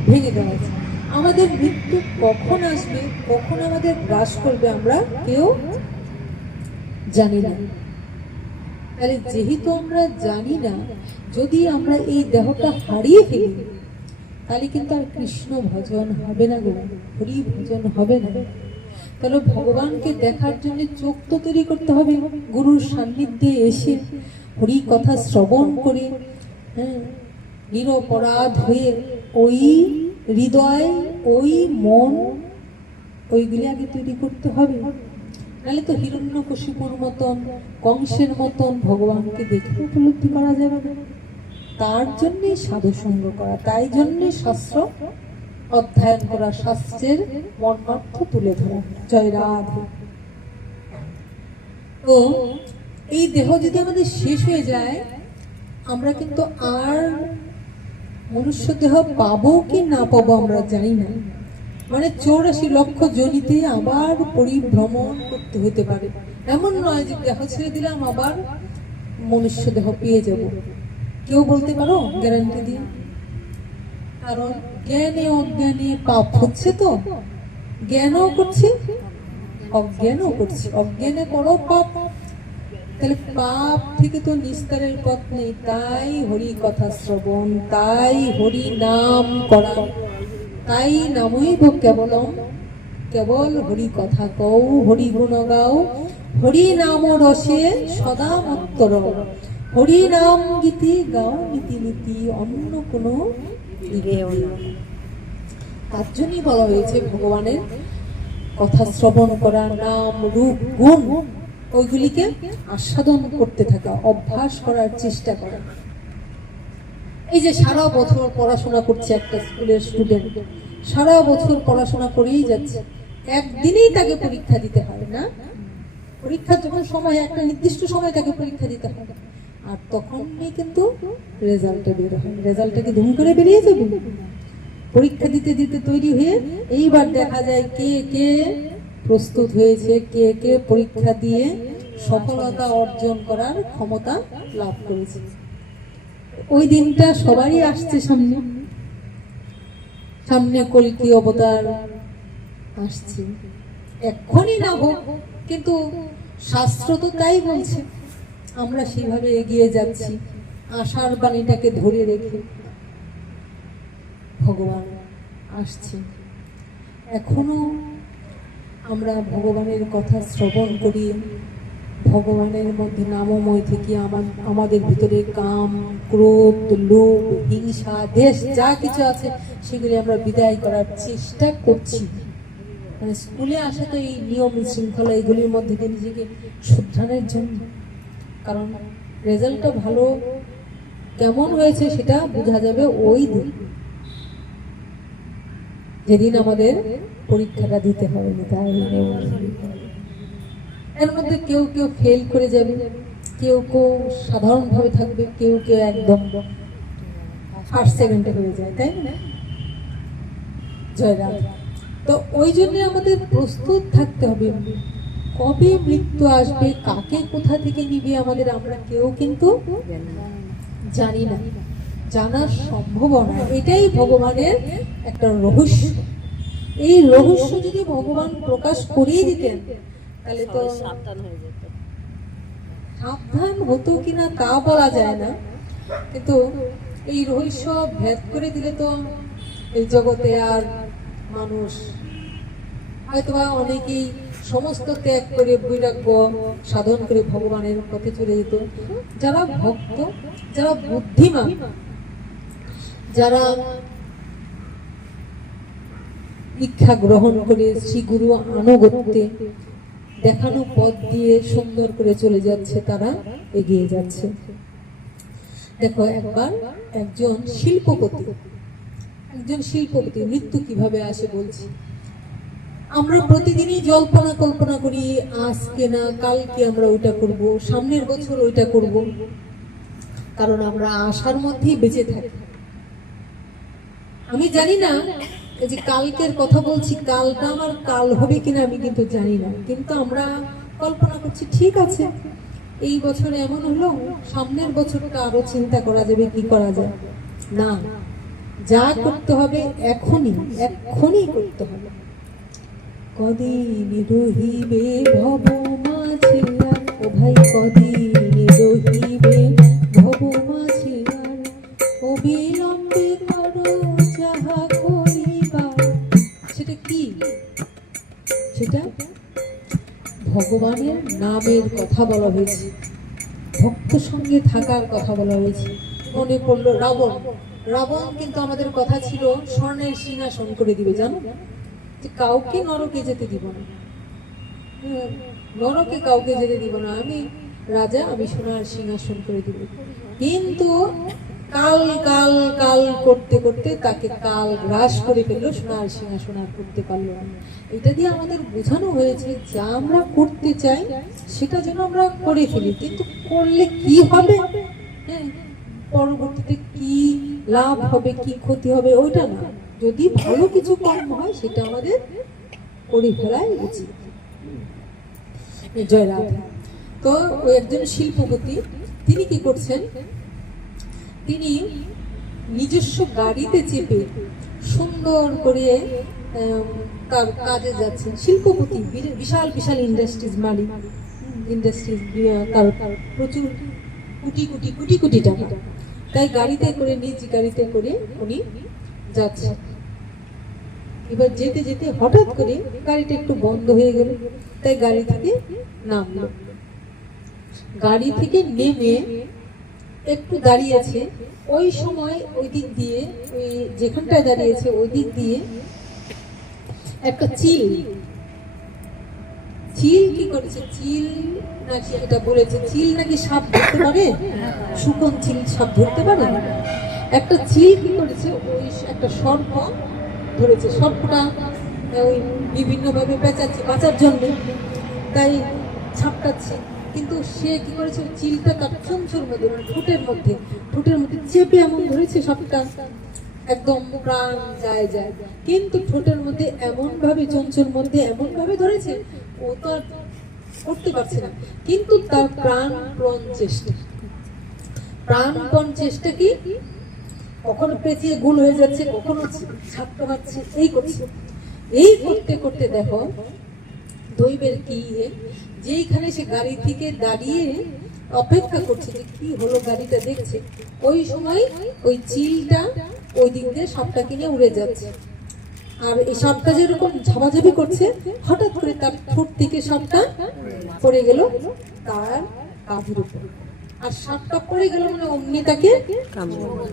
ভেঙে দেওয়া হয়েছে। আমাদের মৃত্যু কখন আসবে, কখন আমাদের গ্রাস করবে, আমরা কেউ জানি না। তাহলে যেহেতু আমরা জানি না, যদি আমরা এই দেহটা হারিয়ে ফেলি, তাহলে কিন্তু আর কৃষ্ণ ভজন হবে না গো, হরি ভজন হবে না। তাহলে ভগবানকে দেখার জন্য চোখ তো তৈরি করতে হবে, গুরুর সান্নিধ্যে এসে হরি কথা শ্রবণ করে, হ্যাঁ, নিরপরাধ হয়ে ওই হৃদয়, ওই মন, ওইগুলি আগে তৈরি করতে হবে। নাহলে তো হিরণ্যকশিপুর মতন, কংসের মতন ভগবানকে দেখে উপলব্ধি করা যাবে না। তার জন্যই সাধু সঙ্গ করা, তাই জন্যে শাস্ত্র অধ্যয়ন করা, শাস্ত্রের মর্মার্থ তুলে ধরা। জয় রাধে। তো এই দেহ যদি আমাদের শেষ হয়ে যায়, আমরা কিন্তু আর মনুষ্য দেহ পাবো কি না পাবো আমরা জানি না। মানে 84 লক্ষ জনিতে আবার পরিভ্রমণ করতে হতে পারে, এমন নয় যে দেহ ছেড়ে দিলাম আবার মনুষ্য দেহ পেয়ে যাব। কেউ বলতে পারো গ্যারান্টি দিয়ে? কারণ জ্ঞানে অজ্ঞানে পাপ হচ্ছে, তো জ্ঞানও করছি অজ্ঞানও করছি, অজ্ঞানে করো পাপ, তাহলে পাপ থেকে তো নিস্তারের পথ নেই। তাই হরি কথা শ্রবণ, তাই হরি নাম করা, তাই নামইব কেবলম, কেবল হরি কথা কও, হরি গুণ গাও, হরি নাম রসে সদা মত্তর, হরি নাম গীতি গাও নীতি নীতি, অন্য কোনো গেও না। তার জন্যই বলা হয়েছে ভগবানের কথা শ্রবণ করা, নাম রূপ গুণ ওইগুলিকে আস্বাদন করতে থাকা, অভ্যাস করার চেষ্টা করা। এই যে সারা বছর পড়াশোনা করছে একটা স্কুলের স্টুডেন্ট, সারা বছর পড়াশোনা করেই যাচ্ছে, একদিনেই তাকে পরীক্ষা দিতে হয় না, পরীক্ষার যখন সময়, একটা নির্দিষ্ট সময় তাকে পরীক্ষা দিতে হয়, আর তখনই কিন্তু রেজাল্টে বের হয়। রেজাল্টটা কি ধুম করে বেরিয়ে যাবে? পরীক্ষা দিতে দিতে তৈরি হয়ে এইবার দেখা যায় কে কে প্রস্তুত হয়েছে, কে কে পরীক্ষা দিয়ে সফলতা অর্জন করার ক্ষমতা লাভ করেছে। ওই দিনটা সবারই আসছে সামনে, সামনে কল্কি অবতার আসছে, এক্ষুনি না হোক, কিন্তু শাস্ত্র তো তাই বলছে। আমরা সেইভাবে এগিয়ে যাচ্ছি, আশার বাণীটাকে ধরে রেখে। ভগবান আসছে, এখনো আমরা ভগবানের কথা শ্রবণ করি, ভগবানের মধ্যে নামময় থেকে আমাদের ভিতরে কাম, ক্রোধ, লোভ, হিংসা, দেশ যা কিছু আছে সেগুলি আমরা বিদায় করার চেষ্টা করছি। মানে স্কুলে আসা তো এই নিয়ম শৃঙ্খলা এগুলির মধ্যে দিয়ে নিজেকে শুদ্ধানের জন্য, কারণ রেজাল্টটা ভালো কেমন হয়েছে সেটা বোঝা যাবে ওই দিন, যেদিন আমাদের পরীক্ষাটা দিতে হবে। তাই এর মধ্যে কেউ কেউ ফেল করে যাবে, কেউ কেউ সাধারণভাবে থাকবে, কেউ কেউ একদম ফার্স্ট সেকেন্ডে হয়ে যায়, তাই না? জয়রাম। তো ওই জন্য আমাদের প্রস্তুত থাকতে হবে, কবে মৃত্যু আসবে, কাকে কোথা থেকে নিবে আমাদের আমরা কেউ কিন্তু জানি না, জানার সম্ভাবনা। এটাই ভগবানের একটা রহস্য। এই রহস্য যদি ভগবান প্রকাশ করিয়ে দিতেন তাহলে তো সাবধান হয়ে যেত। সাবধান হতো কিনা তা বলা যায় না, কিন্তু এই রহস্য ভেদ করে দিলে তো এই জগতে আর মানুষ হয়তোবা অনেকেই সমস্ত ত্যাগ করে বৈরাগ্য সাধন করে ভগবানের পথে চলে যেত। যারা ভক্ত, যারা বুদ্ধিমান, যারা দীক্ষা গ্রহণ করে শ্রী গুরু আনুগত্যে দেখানো পথ দিয়ে সুন্দর করে চলে যাচ্ছে, তারা এগিয়ে যাচ্ছে। দেখো একবার একজন শিল্পপতি মৃত্যু কিভাবে আসে বলছি। আমরা প্রতিদিনই জল্পনা কল্পনা করি, আজকে না কালকে আমরা ওইটা করব, সামনের বছর ওইটা করব, কারণ আমরা আশার মধ্যেই বেঁচে থাকি। আমি জানি না এই যে কালকের কথা বলছি, কালটা আমার কাল হবে কিনা আমি কিন্তু জানি না, কিন্তু আমরা কল্পনা করছি ঠিক আছে এই বছরে এমন হলো, সামনের বছরটা আরো চিন্তা করা যাবে কি করা যায়। না, যা করতে হবে এখনই করতে হবে। কদিন রহিবে ভব মাঝে আর, ও ভাই কদিন রহিবে ভব মাঝে আর, অবিলম্বে করো যাহা করিবার। সেটা কি? সেটা ভগবানের নামের কথা বলা হয়েছে, ভক্ত সঙ্গে থাকার কথা বলা হয়েছে। মনে পড়লো রাবণ কিন্তু আমাদের কথা ছিল স্বর্ণের সিংহাসন করে দিবে, জানো, যে কাউকে নরকে যেতে দিব না, নরকে কাউকে যেতে দিব না, আমি রাজা, আমি সোনার সিংহাসন করে দিব। কিন্তু কাল কাল কাল করতে করতে তাকে কাল গ্রাস করে ফেললো, সোনার সিংহাসন আর করতে পারলো না। এটা দিয়ে আমাদের বোঝানো হয়েছে যা আমরা করতে চাই সেটা যেন আমরা করে ফেলি, কিন্তু করলে কি হবে, হ্যাঁ, পরবর্তীতে কি লাভ হবে কি ক্ষতি হবে ওইটা না, যদি ভালো কিছু কর্ম হয় সেটা আমাদের করে ফেলাই উচিত। জয় রাধা। তো ওই একজন শিল্পপতি, তিনি কি করছেন, তিনি নিজস্ব গাড়িতে চেপে সুন্দর করে তার কাজে যাচ্ছেন। শিল্পপতি, বিশাল বিশাল ইন্ডাস্ট্রিজ মালিক, ইন্ডাস্ট্রিজ, তার প্রচুর কোটি কোটি টাকা, তাই গাড়িতে করে, নিজ গাড়িতে করে উনি যাচ্ছেন। এবার যেতে যেতে হঠাৎ করে গাড়িটা একটু বন্ধ হয়ে গেল, তাই গাড়ি থেকে নামলো। গাড়ি থেকে নেমে একটু দাঁড়িয়েছে, ওই সময় ওই দিক দিয়ে, ওই যেখানটায় দাঁড়িয়েছে ওই দিক দিয়ে একটা চিল কি করেছে, চিল নাকি এটা বলেছে, চিল নাকি সাপ ধরতে পারে, শুকন চিল সাপ ধরতে পারে। একটা চিল কি করেছে, ওই একটা সর্প ধরেছে, সর্পটা ওই বিভিন্ন ভাবে পেঁচাচ্ছে বাঁচার জন্য, তাই ছাপটাচ্ছে। কিন্তু সে কি করেছে, চিলটা তার চঞ্চুর মধ্যে, ঠোঁটের মধ্যে চেপে এমন ধরেছে, সবটা একদম প্রাণ যায়। কিন্তু ঠোঁটের মধ্যে এমন ভাবে, চঞ্চুর মধ্যে এমন ভাবে ধরেছে, ও তো আর করতে পারছে না। কিন্তু তার প্রাণপণ চেষ্টা কি, কখনো পেঁচিয়ে গুল হয়ে যাচ্ছে, কখনো ছাপটা পাচ্ছে, এই করতে করতে দেখো দৈবের কি, যেইখানে সে গাড়ি থেকে দাঁড়িয়ে অপেক্ষা করছে যে কি হলো, গাড়িটা দেখছে, ওই সময় ওই চিলটা ওই দিক দিয়ে সাপটা কিনে উড়ে যাচ্ছে। আর এই সাপটা যেরকম ঝাপাঝাপি করছে, হঠাৎ করে তার ঠোঁট থেকে সাপটা পড়ে গেল তার কাঁধের উপর, আর সাপটা পড়ে গেল মানে অমনি তাকে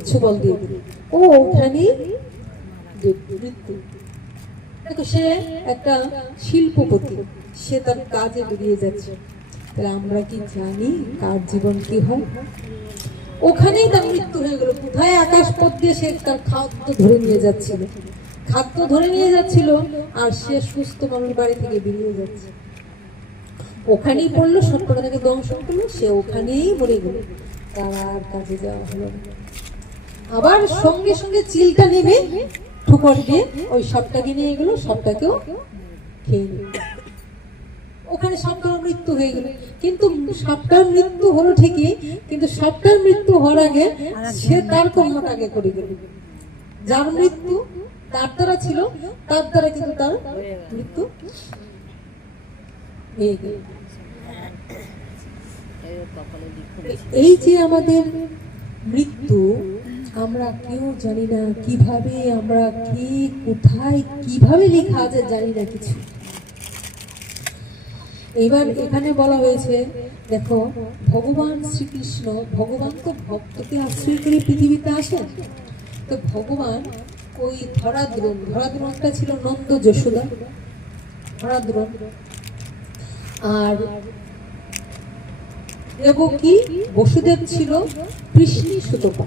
ছুবল দিয়ে দিল, ও ওখানেই মৃত্যু। দেখো, সে একটা শিল্পপতি, সে তার কাজে বেরিয়ে যাচ্ছে। তাহলে আমরা কি জানি কার জীবন কি হয়? ওখানেই তার মৃত্যু হয়ে গেল। কোথায়? আকাশ পথ দিয়ে সে তার খাদ্য ধরে নিয়ে যাচ্ছিল, আর সে সুস্থ মানুষ বাড়ি থেকে বেরিয়ে যাচ্ছে, ওখানেই পড়লো, সবকটা তাকে দংশন করলো, সে ওখানেই মরে গেল, তার আর কাজে যাওয়া হলো না। আবার সঙ্গে সঙ্গে চিলটা নেমে ঠুকর দিয়ে ওই সাপটাকে নিয়ে গেল, সাপটাকেও খেয়ে নিল। ওখানে সাপটার মৃত্যু হয়ে গেল। কিন্তু সাপটার মৃত্যু হলো ঠিকই, কিন্তু সাপটার মৃত্যু হওয়ার আগে সে তার কর্মটাকে করে গেল। যার মৃত্যু তার দ্বারা ছিল, তার দ্বারা কিন্তু তার মৃত্যু হয়ে গেল। এই যে আমাদের মৃত্যু, আমরা কেউ জানি না কিভাবে, আমরা কি কোথায় কিভাবে লেখা আছে জানি না কিছু। এবার এখানে বলা হয়েছে, দেখো ভগবান শ্রীকৃষ্ণ, ভগবান তো ভক্তকে আশ্রয় করে পৃথিবীতে আসেন। তো ভগবান ওই ধরাদ্রোণটা ছিল নন্দ যশোদা, ধরাদ্রোণ। আর দেবকী বসুদেব ছিল কৃষ্ণী সুতপা।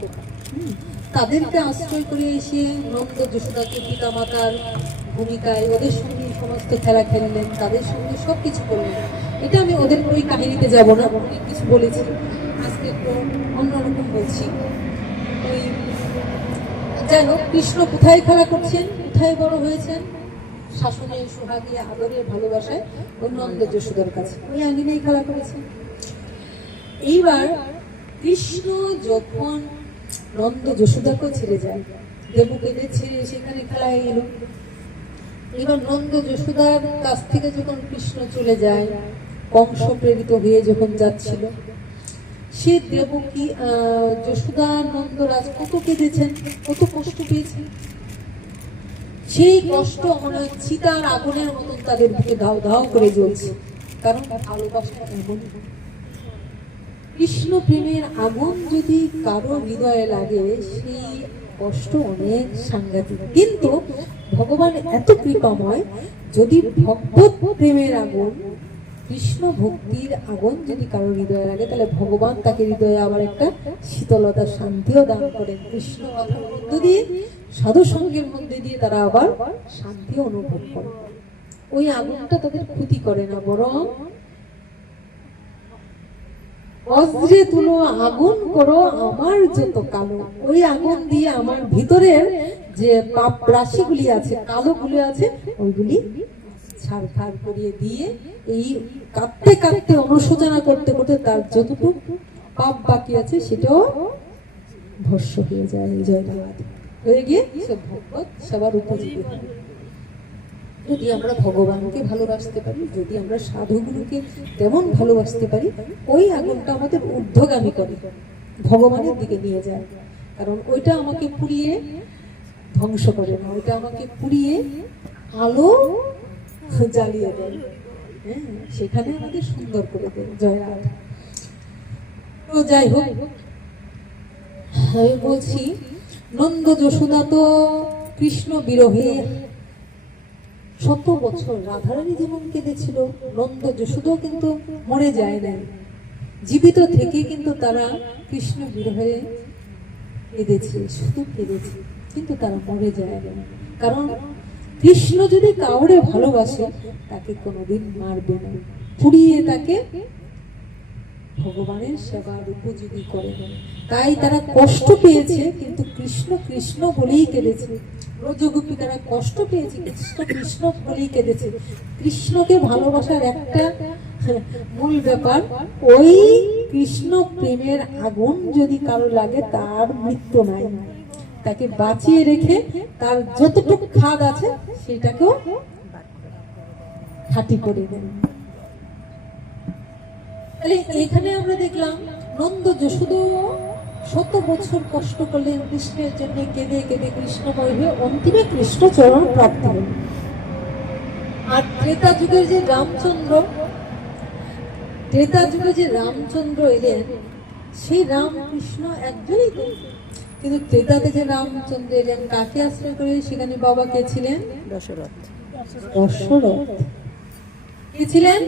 তাদেরকে আশ্রয় করে এসে নন্দ যশোদাকে পিতা মাতার ভূমিকায় ওদের সঙ্গে সমস্ত খেলা খেললেন, তাদের সঙ্গে সবকিছু করলেন। এটা আমি ওদের ওই কাহিনীতে যাব না, অনেক কিছু বলেছি, আজকে একটু অন্যরকম বলছি। ওই যাই হোক, কৃষ্ণ কোথায় খেলা করছেন, কোথায় বড় হয়েছেন, শাসনে সোহাগে আদরে ভালোবাসায় ওই নন্দ যশোদার কাছে, ওই আঙ্গিনেই খেলা করেছেন। এইবার কৃষ্ণ যখন নন্দ যশোদাকে ছেড়ে যায়, দেবকীকে ছেড়ে সেখানে খেলায় এলো। এবার নন্দ যশোদার কাছ থেকে যখন কৃষ্ণ চলে যায়, কংস প্রেরিত হয়ে যখন যাচ্ছিল, সে দেবকী যশোদা নন্দরাজ কত কেঁদেছেন, কত কষ্ট পেয়েছেন। সেই কষ্ট মনে হয় চিতার আগুনের মতন তাদের বুকে ধাও ধাও করে জ্বলছে, কারণ ভালোবাসা এমন। কৃষ্ণ প্রেমের আগুন যদি কারো হৃদয়ে লাগে, সেই কষ্ট অনেক সাংঘাতিক। কিন্তু ভগবান এত কৃপাময়, যদি ভগবত প্রেমের আগুন, কৃষ্ণ ভক্তির আগুন যদি কারো হৃদয়ে লাগে, তাহলে ভগবান তাকে হৃদয়ে আবার একটা শীতলতা, শান্তিও দান করেন। কৃষ্ণ কথার মধ্য দিয়ে, সাধু সঙ্গের মধ্যে দিয়ে তারা আবার শান্তি অনুভব করে। ওই আগুনটা তাদের ক্ষতি করে না, বরং বজ্রে তুলো আগুন করো আমার যত কালো, ওই আগুন দিয়ে আমার ভিতরের যে পাপ রাশিগুলি আছে, কালো গুলো আছে, ওইগুলি ছাড়খাড় করিয়ে দিয়ে, এই কাঁদতে কাঁদতে অনুশোচনা করতে করতে তার যতটুকু পাপ বাকি আছে সেটাও ভস্য হয়ে যায়, জয়নাথ হয়ে গিয়ে সব ভগবত সবার উপযোগী হবে। যদি আমরা ভগবানকে ভালোবাসতে পারি, যদি আমরা সাধুগুরুকে তেমন ভালোবাসতে পারি, ওই আগুনটা আমাদের ঊর্ধ্বগামী করে, ভগবানের দিকে নিয়ে যায়। কারণ ওইটা আমাকে পুড়িয়ে ধ্বংস করে না, ওইটা আমাকে পুড়িয়ে আলো জ্বালিয়ে দেয়, হ্যাঁ, সেখানে আমাদের সুন্দর করে দেয়। জয় রাধা। তো যাই হোক, আমি বলছি, নন্দ যশোদা তো কৃষ্ণ বিরহে শত বছর রাধারানী যেমন কেঁদেছিল, নন্দ যশোদাও কিন্তু মরে যায় না, জীবিত থেকে কিন্তু তারা কৃষ্ণ বিরহে কেঁদেছে, শুধু কেঁদেছে, কিন্তু তারা মরে যায় না। কারণ কৃষ্ণ যদি কাউরে ভালোবাসে, তাকে কোনোদিন মারবে না, পুড়িয়ে তাকে ভগবানের সেবার উপযোগী করে না। তাই তারা কষ্ট পেয়েছে, কিন্তু কৃষ্ণ কৃষ্ণ বলেই কেঁদেছে। ব্রজগোপিকারা কষ্ট পেয়েছে, কৃষ্ণ কৃষ্ণ বলেই কেঁদেছে। কৃষ্ণকে ভালোবাসার একটা মূল ব্যাপার, ওই কৃষ্ণ প্রেমের আগুন যদি কারো লাগে, তার মৃত্যু নাই, তাকে বাঁচিয়ে রেখে তার যতটুকু খাদ আছে সেটাকেও খাঁটি করে দেন। তাহলে এখানে আমরা দেখলাম নন্দ যশোদা শত বছর কষ্ট করলেন কৃষ্ণের জন্য, কেঁদে কেঁদে কৃষ্ণময় হয়ে অন্তিমে কৃষ্ণ চরণ প্রাপ্ত হলেন। আর ত্রেতা যুগের যে রামচন্দ্র, ত্রেতা যুগে যে রামচন্দ্র এলেন, সেই রামকৃষ্ণ একজনই তো, কিন্তু ত্রেতাতে যে রামচন্দ্র এলেন, কাকে আশ্রয় করে? সেখানে বাবা কে ছিলেন? দশরথ। দশরথ কে ছিলেন?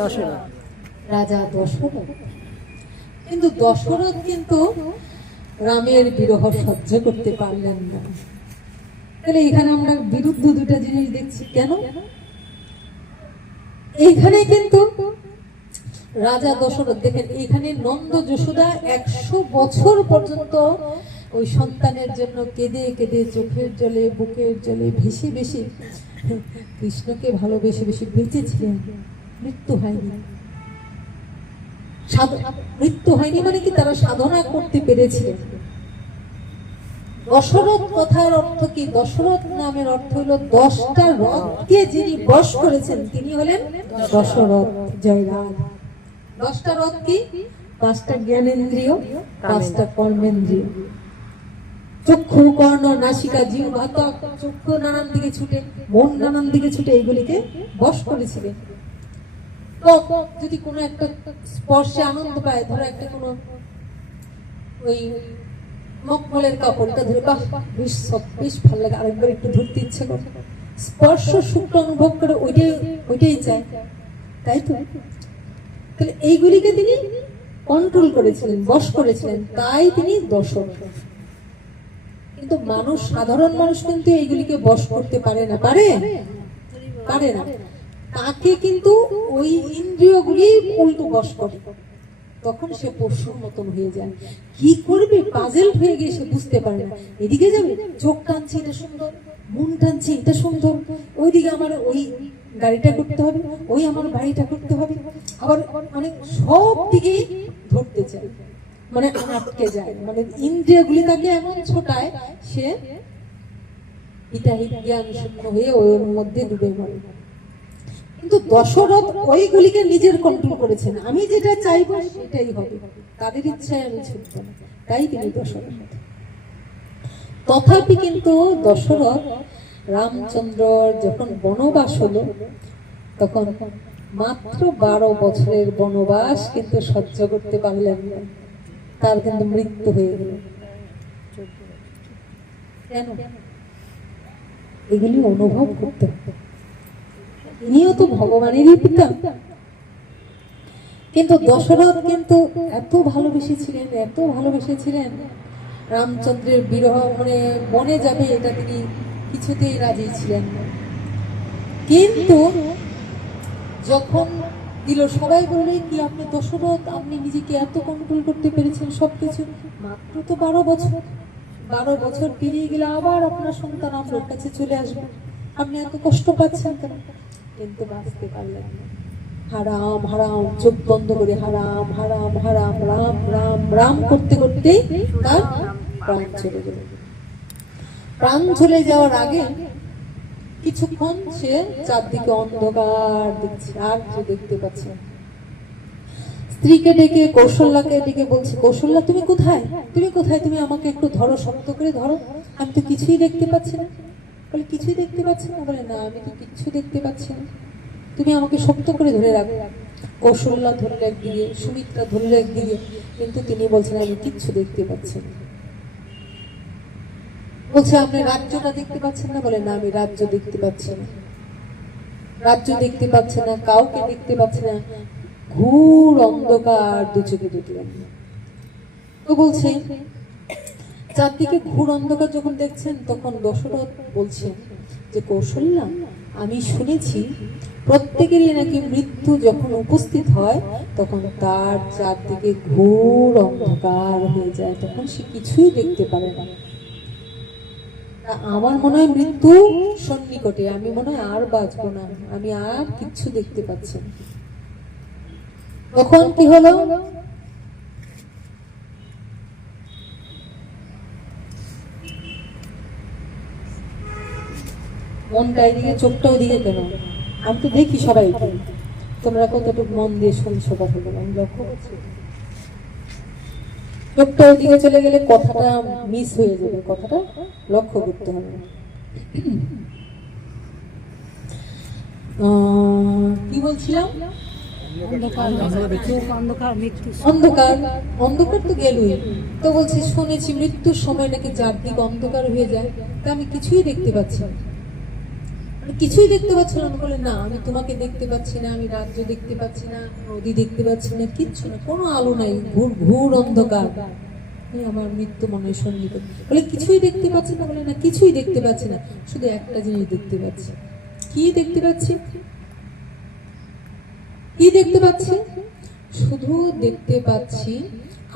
দশরথ, রাজা দশরথ। কিন্তু দশরথ কিন্তু রামের বিরহ সহ্য করতে পারলেন না। তাহলে এখানে আমরা বিরুদ্ধ দুটা জিনিস দেখছি। কেন? এইখানে কিন্তু রাজা দশরথ, দেখেন এখানে নন্দ যশোদা 100 বছর পর্যন্ত ওই সন্তানের জন্য কেঁদে কেঁদে, চোখের জলে বুকের জলে ভেসে ভেসে কৃষ্ণকে ভালোবেসে বেশি বেঁচেছিলেন। মৃত্যু হয়নি, মৃত্যু হয়নি মানে কি, তারা সাধনা করতে পেরেছিলেন। দশরথ কথার অর্থ কি? দশরথ নামের অর্থ হলো 10টা রথকে যিনি বশ করেছেন, তিনি হলেন দশরথ। জয় রাম। 10টা রথ কি? 5টা জ্ঞানেন্দ্রিয়, 5টা কর্মেন্দ্রিয়, চক্ষু, কর্ণ, নাসিকা, জিহ্বা, ত্বক। চক্ষু নানান দিকে ছুটে, মন নানান দিকে ছুটে, এইগুলিকে বশ করেছিলেন। যদি কোনো একটা স্পর্শে আনন্দ পায়, ধরো একটা কোনো ওই মখমলের কাপড়টা ধরে, বাহ বেশ ভালো লাগে, আরেকবার একটু ধরতে ইচ্ছে করে, স্পর্শ সুখ অনুভব করে, ওইটাই চায়, তাই তো? তাহলে এইগুলিকে তিনি কন্ট্রোল করেছিলেন, বশ করেছিলেন, তাই তিনি দশরথ। কিন্তু মানুষ, সাধারণ মানুষ কিন্তু এইগুলিকে বশ করতে পারে না, পারে না। তাকে কিন্তু ওই ইন্দ্রিয়গুলি উল্টো বশ করে, তখন সে পশুর মতন হয়ে যায়। কি করবে, পাজেল হয়ে গিয়ে সে বুঝতে পারে না। এদিকে যাবে, চোখ টানছে এটা সুন্দর, মন টানছে এটা সুন্দর, ওইদিকে আমার ওই গাড়িটা করতে হবে, ওই আমার বাড়িটা করতে হবে, আবার মানে সব দিকেই ধরতে চায়, মানে আটকে যায়। মানে ইন্দ্রিয়গুলি তাকে এমন ছোটায়, সে হিতাহিত জ্ঞান শূন্য হয়ে ওর মধ্যে ডুবে পড়ে। কিন্তু দশরথ ওইগুলিকে নিজের কন্ট্রোল করেছেন, আমি যেটা চাইবো সেটাই হবে, তাদের ইচ্ছায় আমি ছুটব না, তাই তিনি দশরথ। তথাপি কিন্তু দশরথ রামচন্দ্র যখন বনবাস হলো, তখন মাত্র 12 বছরের বনবাস কিন্তু সহ্য করতে পারলেন না, তার কিন্তু মৃত্যু হয়ে গেল। কেন? এগুলি অনুভব করতে হবে, ইনিও তো ভগবানেরই পিতা। কিন্তু দশরথ কিন্তু এত ভালোবেসেছিলেন রামচন্দ্রের বিরহ, মানে বনে যাবে এটা তিনি কিছুতেই রাজি ছিলেন না। কিন্তু যখন দিল, সবাই বললেন কি আপনি দশরথ, আপনি নিজেকে এত কন্ট্রোল করতে পেরেছেন সবকিছু, মাত্র তো 12 বছর পেরিয়ে গেলে আবার আপনার সন্তান আপনার কাছে চলে আসবে, আপনি এত কষ্ট পাচ্ছেন কেন? কিন্তু বাঁচতে পারলেন না। হারাম হারাম, চোখ বন্ধ করে হারাম হারাম হারাম, রাম রাম রাম করতে করতে তার প্রাণ চলে গেল। প্রাণ চলে যাওয়ার আগে কিছুক্ষণ সে চারদিকে অন্ধকার দেখছে, আর কিছু দেখতে পাচ্ছে না। স্ত্রীকে ডেকে, কৌশল্যাকে ডেকে বলছে, কৌশল্যা তুমি কোথায়, তুমি আমাকে একটু ধরো, শক্ত করে ধরো, আমি তো কিছুই দেখতে পাচ্ছি না। বলে কিছুই দেখতে পাচ্ছি না? বলে না, আমি তো কিচ্ছু দেখতে পাচ্ছি না, তুমি আমাকে শক্ত করে ধরে রাখো। কৌশল্যা ধরলে একদিকে, সুমিত্রা ধরলে একদিকে, কিন্তু তিনি বলছেন আমি কিচ্ছু দেখতে পাচ্ছি না। বলছে আপনি রাজ্যটা দেখতে পাচ্ছেন না? বলে না, আমি রাজ্য দেখতে পাচ্ছি না, কাউকে দেখতে পাচ্ছি না, ঘোর অন্ধকার, দু চোখে দেখলাম। তো বলছে চারদিকে ঘোর অন্ধকার যখন দেখছেন, তখন দশরথ বলছে যে কৌশল্যা, আমি শুনেছি প্রত্যেকেরই নাকি মৃত্যু যখন উপস্থিত হয় তখন তার চারদিকে ঘোর অন্ধকার হয়ে যায়, তখন সে কিছুই দেখতে পারে না। আমার মনে হয় মৃত্যু সন্নিকটে, আমি মনে হয় আর বাঁচবো না, আমি আর কিচ্ছু দেখতে পাচ্ছি না। তখন কি হলো, মনটা এদিকে, চোখটা ওদিকে কেন? আমি তো দেখি সবাই, তোমরা কতটুকু মন দিয়ে শুনছো কথাগুলো আমি লক্ষ্য করছি। চোখটা ওদিকে চলে গেলে কথাটা মিস হয়ে যাবে, কথাটা লক্ষ্য করতে হবে। কি বলছিলাম? অন্ধকার তো গেলই। তো বলছি শুনেছি মৃত্যুর সময় নাকি চারদিক অন্ধকার হয়ে যায়, তা আমি কিছুই দেখতে পাচ্ছি না, কিছুই দেখতে পাচ্ছি না। বলে না, আমি তোমাকে দেখতে পাচ্ছি না, আমি রাজ্য দেখতে পাচ্ছি না, নদী দেখতে পাচ্ছি না, কিচ্ছু না, কোনো আলো নাই, ঘোর অন্ধকার, আমার মৃত্যু মনে হয় সন্নিকট। বলে কিছুই দেখতে পাচ্ছি না? বলে না, কিছুই দেখতে পাচ্ছি না, শুধু একটা জিনিস দেখতে পাচ্ছি। কি দেখতে পাচ্ছি? শুধু দেখতে পাচ্ছি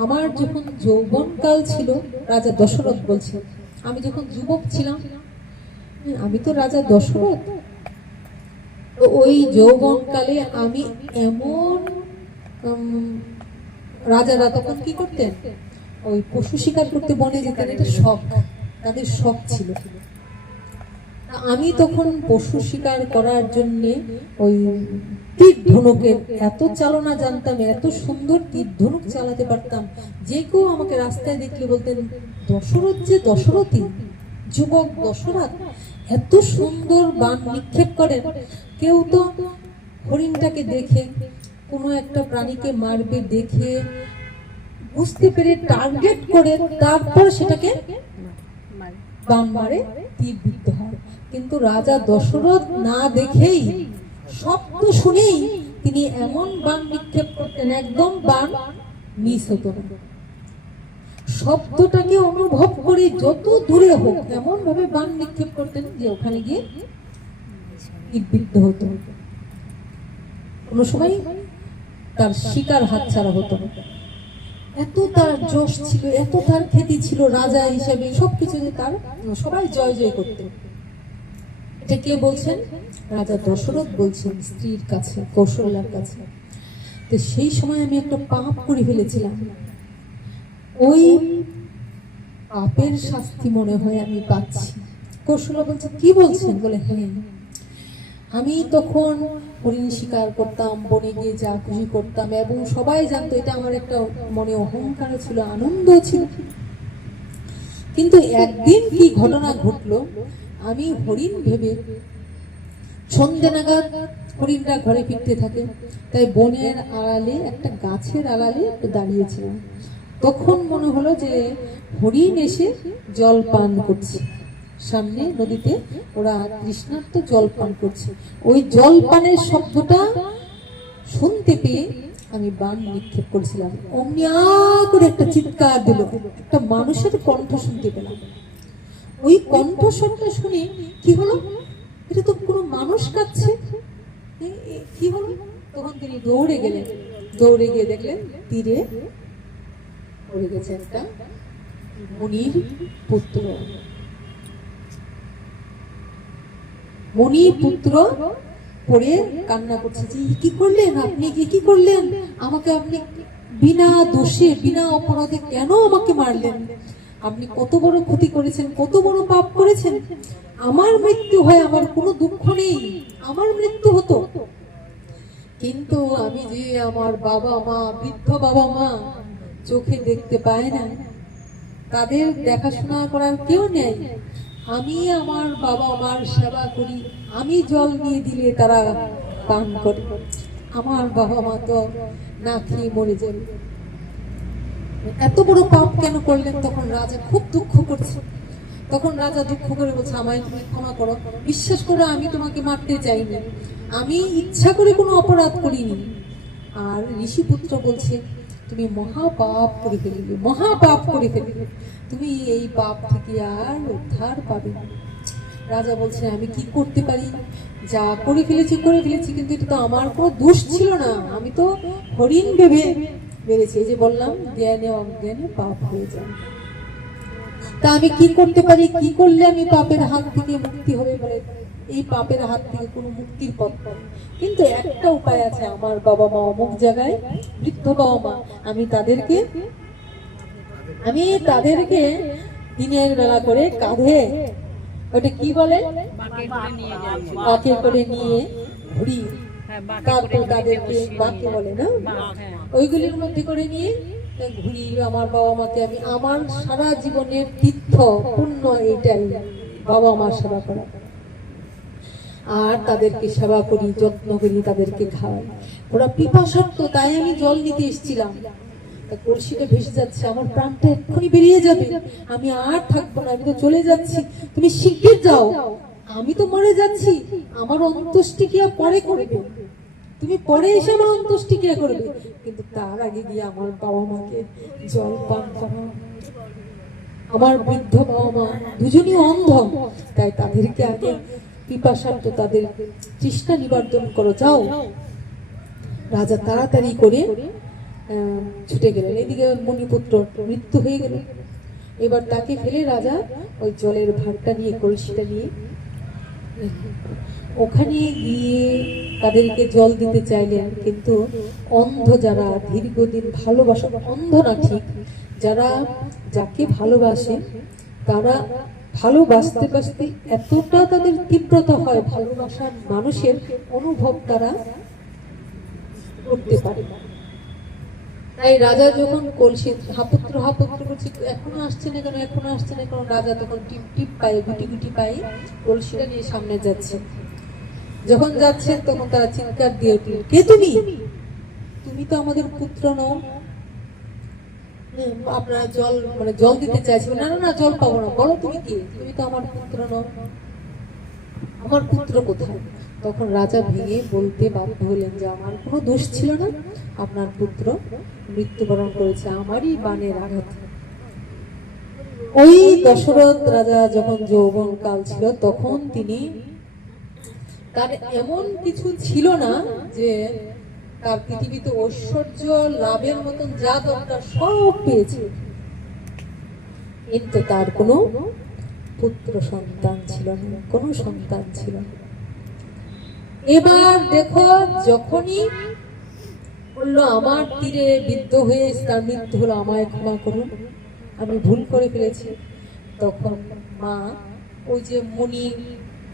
আমার যখন যৌবনকাল ছিল, রাজা দশরথ বলছে, আমি যখন যুবক ছিলাম, আমি তো রাজা দশরথ, তো ওই যৌবনকালে আমি এমন, রাজারা তখন কি করতেন, ওই পশু শিকার করতে বনে যেতেন, এটা শখ, তাদের শখ ছিল। আমি তখন পশু শিকার করার জন্য ওই তীর ধনুকের এত চালনা জানতাম, এত সুন্দর তীর ধনুক চালাতে পারতাম, যে কেউ আমাকে রাস্তায় দেখলে বলতেন দশরথ যে দশরথী, যুবক দশরথ এত সুন্দর বাণ নিক্ষেপ করেন। কেউ তো হরিণটাকে দেখে, কোনো একটা প্রাণীকে মারবে দেখে, বুঝতে পেরে টার্গেট করে তারপর সেটাকে বাণ মারে, তীরবিদ্ধ হয়। কিন্তু রাজা দশরথ না দেখেই, শব্দ শুনেই তিনি এমন বাণ নিক্ষেপ করতেন, একদম বাণ মিস হতো না। শব্দটাকে অনুভব করে যত দূরে হোক এমন ভাবে বাণ নিক্ষেপ করতেন যে ওখানে গিয়ে বিদ্ধ হতো। কোনো সময় তার শিকার হাতছাড়া হতো না। এত তার যশ ছিল, এত তার খ্যাতি ছিল রাজা হিসেবে, সবকিছুতে তার সবাই জয় জয় করত। এটা কে বলছেন? রাজা দশরথ বলছেন স্ত্রীর কাছে, কৌশল্যার কাছে। তো সেই সময় আমি একটা পাপ করে ফেলেছিলাম, ওই পাপের শাস্তি মনে হয় আমি পাচ্ছি। কৌশল্যা বলছে কি বলছেন? বলে হ্যাঁ, আমি তখন হরিণ শিকার করতাম, বনে গিয়ে যা খুশি করতাম, এবং সবাই জানতো এটা আমার একটা মনে অহংকার ছিল, আনন্দ ছিল। কিন্তু একদিন কি ঘটনা ঘটলো, আমি হরিণ ভেবে সন্ধ্যে নাগাদ হরিণরা ঘরে ফিরতে থাকে, তাই বনের আড়ালে একটা গাছের আড়ালে একটু দাঁড়িয়েছিলাম। তখন মনে হলো যে হরিণ এসে জল পান করছে, সামনে নদীতে ওরা তৃষ্ণার্ত জল পান করছে। ওই জল পানের শব্দটা শুনতে পেয়ে আমি বাণ নিক্ষেপ করেছিলাম। অমনি করে একটা চিৎকার দিল, একটা মানুষের কণ্ঠ শুনতে পেলাম। ওই কণ্ঠস্বরটা শুনে কি হলো, এটা তো কোনো মানুষ কাঁদছে, কি হলো? তখন তিনি দৌড়ে গেলেন, দৌড়ে গিয়ে দেখলেন তীরে পড়ে গেছে একটা মুনির পুত্র। মুনির পুত্র পড়ে কান্না করছে যে কি করলেন আপনি, কি করলেন আমাকে, আপনি বিনা দোষে বিনা অপরাধে কেন আমাকে মারলেন? আপনি কত বড় ক্ষতি করেছেন, কত বড় পাপ করেছেন। আমার মৃত্যু হয় আমার কোনো দুঃখ নেই, আমার মৃত্যু হতো, কিন্তু আমি যে আমার বাবা মা, বৃদ্ধ বাবা মা চোখে দেখতে পায় না, তাদের দেখাশোনা করার কেউ নেই। আমি আমার বাবা মার সেবা করি, আমি জল নিয়ে দিলে তারা পান করে, আমার বাবা মা তো না খেয়ে মরে যাবে। এত বড় পাপ কেন করলেন? তখন রাজা খুব দুঃখ করছে। তখন রাজা দুঃখ করে বলছে আমায় তুমি ক্ষমা করো, বিশ্বাস করো আমি তোমাকে মারতে চাইনি, আমি ইচ্ছা করে কোনো অপরাধ করিনি। আর ঋষিপুত্র বলছে তুমি মহাপাপ করে ফেলবে, মহাপাপ করে ফেলবে, তুমি এই পাপ থেকে আর উদ্ধার পাবে না। রাজা বলছে আমি কি করতে পারি, যা করে ফেলেছি করে ফেলেছি, কিন্তু এটা তো আমার কোনো দোষ ছিল না, আমি তো হরিণ ভেবে বেড়েছি। এই যে বললাম জ্ঞানে অজ্ঞানে পাপ হয়ে যায়, তা আমি কি করতে পারি, কি করলে আমি পাপের হাত থেকে মুক্তি হবে? বলে এই পাপের হাত থেকে কোনো মুক্তির পথ নেই, কিন্তু একটা উপায় আছে। আমার বাবা মা অমুক জায়গায়, বৃদ্ধ বাবা মা, আমি তাদেরকে দিনের বেলা করে কাঁধে, ওটা কি বলে, বাঁকে করে নিয়ে ঘুরি, তারপর তাদেরকে বাঁকে বলে না, ওইগুলির মধ্যে করে নিয়ে ঘুরি আমার বাবা মাকে। আমি আমার সারা জীবনের তীর্থ পুণ্য এইটাই, বাবা মার সেবা করা, আর তাদেরকে সেবা করি, যত্ন করি, তাদেরকে খাওয়াই। ওরা পিপাসার্ত, তাই আমি জল নিতে এসেছিলাম, কলসিটা ভেসে যাচ্ছে, আমার প্রাণটা এক্ষুনি বেরিয়ে যাবে, আমি আর থাকবো না, আমি তো চলে যাচ্ছি, তুমি শিগগির যাও, আমি তো মরে যাচ্ছি, আমার অন্ত্যেষ্টিক্রিয়া পরে করবে, তুমি পরে এসে আমার অন্ত্যেষ্টিক্রিয়া করবে, কিন্তু তার আগে গিয়ে আমার বাবা মাকে জল পান করো। আমার বৃদ্ধ বাবা মা দুজনই অন্ধ, তাই তাদেরকে আগে পিপাসার্ত, তাদের তৃষ্ণা নিবারণ করো, যাও। রাজা তাড়াতাড়ি করে ছুটে গেলেন। এদিকে মণিপুত্র মৃত্যু হয়ে গেল। এবার তাকে ফেলে রাজা ওই জলের ভাঁড়টা নিয়ে, কলসিটা নিয়ে ওখানে গিয়ে তাদেরকে জল দিতে চাইলেন, কিন্তু অন্ধ যারা দীর্ঘদিন ভালোবাসা, অন্ধ না ঠিক, যারা যাকে ভালোবাসে তারা ভালোবাসতে বাসতে এতটা তাদের তীব্রতা হয়, ভালোবাসার মানুষের অনুভব তারা করতে পারে। তাই রাজা যখন কলসি হাপুত্র হাপুত্র করছে, এখনো আসছে না কেন, এখনো আসছে না কেন, রাজা তখন টিপ টিপ পায়ে, গুটি গুটি পায়ে কলসিটা নিয়ে সামনে যাচ্ছে। যখন যাচ্ছেন তখন তারা চিৎকার দিয়ে উঠল, কে তুমি? তুমি তো আমাদের পুত্র নও, আপনারা জল দিতে চাইছেন। না না না, জল পাবো না, বলো তুমি কে? তুমি তো আমার পুত্র নও। আমার পুত্র কোথায়? তখন রাজা ভেঙে বলতে বাধ্য হলেন যে আমার কোনো দোষ ছিল না, আপনার পুত্র মৃত্যুবরণ করেছে আমারই বাণের আঘাতে। ওই দশরথ রাজা যখন যৌবন কাল ছিল তখন তিনি, তার এমন কিছু ছিল না যে তার পৃথিবীতে ঐশ্বর্য লাভের মতন যা দরকার সব পেয়েছে, কিন্তু তার কোনো পুত্র সন্তান ছিল না, কোনো সন্তান ছিল না। এবার দেখো, যখনই বললো আমার তীরে বিদ্ধ হয়ে তার মৃত্যু হলো, আমায় ক্ষমা করুন, আমি ভুল করে ফেলেছি, তখন মা ওই যে মুনির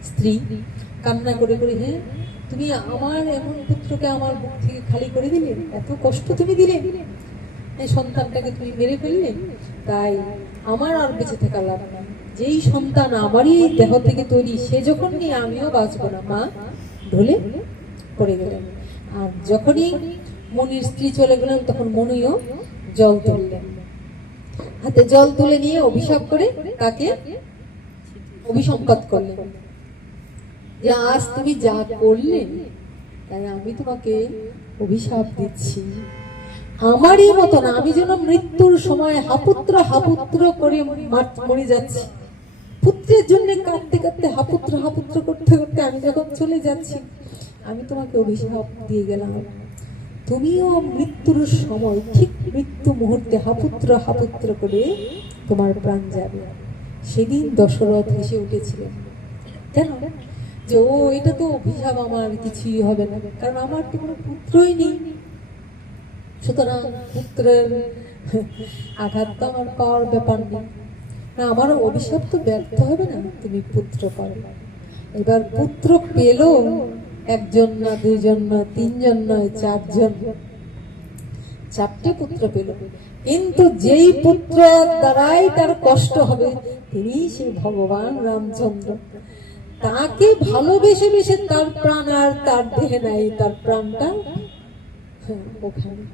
স্ত্রী কান্না করে করে, হ্যাঁ তুমি আমার এমন পুত্রকে আমার বুক থেকে খালি করে দিলে, এত কষ্ট তুমি দিলে, এই সন্তানটাকে তুমি মেরে ফেললে, তাই আমার আর বেঁচে থাকা লাভ নেই, যেই সন্তান আমারই দেহ থেকে তৈরি সে যখন নিয়ে আমিও বাঁচবো না। মা ঢলে পড়ে গেলেন। আর যখনই মুনির স্ত্রী চলে গেলেন তখন মুনিও জল তুললেন, হাতে জল তুলে নিয়ে অভিশাপ করে তাকে অভিসম্পাত করলেন যে আজ তুমি যা করলে তাই আমি তোমাকে অভিশাপ দিচ্ছি, আমারই মতন আমি যেন মৃত্যুর সময় হাপুত্র হাপুত্র করে মরে যাচ্ছি, পুত্রের জন্য কাঁদতে কাঁদতে হাপুত্র হাপুত্র করতে করতে আমি যখন চলে যাচ্ছি, আমি তোমাকে অভিশাপ দিয়ে গেলাম, তুমিও মৃত্যুর সময় ঠিক মৃত্যু মুহূর্তে হাপুত্র হাপুত্র করে তোমার প্রাণ যাবে। সেদিন দশরথ হেসে উঠেছিলেন, কেন যে ও এটা তো অভিশাপ, আমার কিছুই হবে না, কারণ আমার তো কোনো পুত্রই নেই, সুতরাং পুত্রের আঘাত তো আমার পাওয়ার ব্যাপার নেই, না আমার অভিশাপ তো ব্যর্থ হবে না, তুমি পুত্র পাবে। এবার পুত্র পেল একজন না, দুইজন না, তিনজন নয়, চারজন, চারটে পুত্র পেল, কিন্তু যেই পুত্র দ্বারাই তার কষ্ট হবে তিনি সেই ভগবান রামচন্দ্র, তাকে ভালোবেসে বেসে তার প্রাণ আর তার দেহে নাই, তার প্রাণটা ওখানে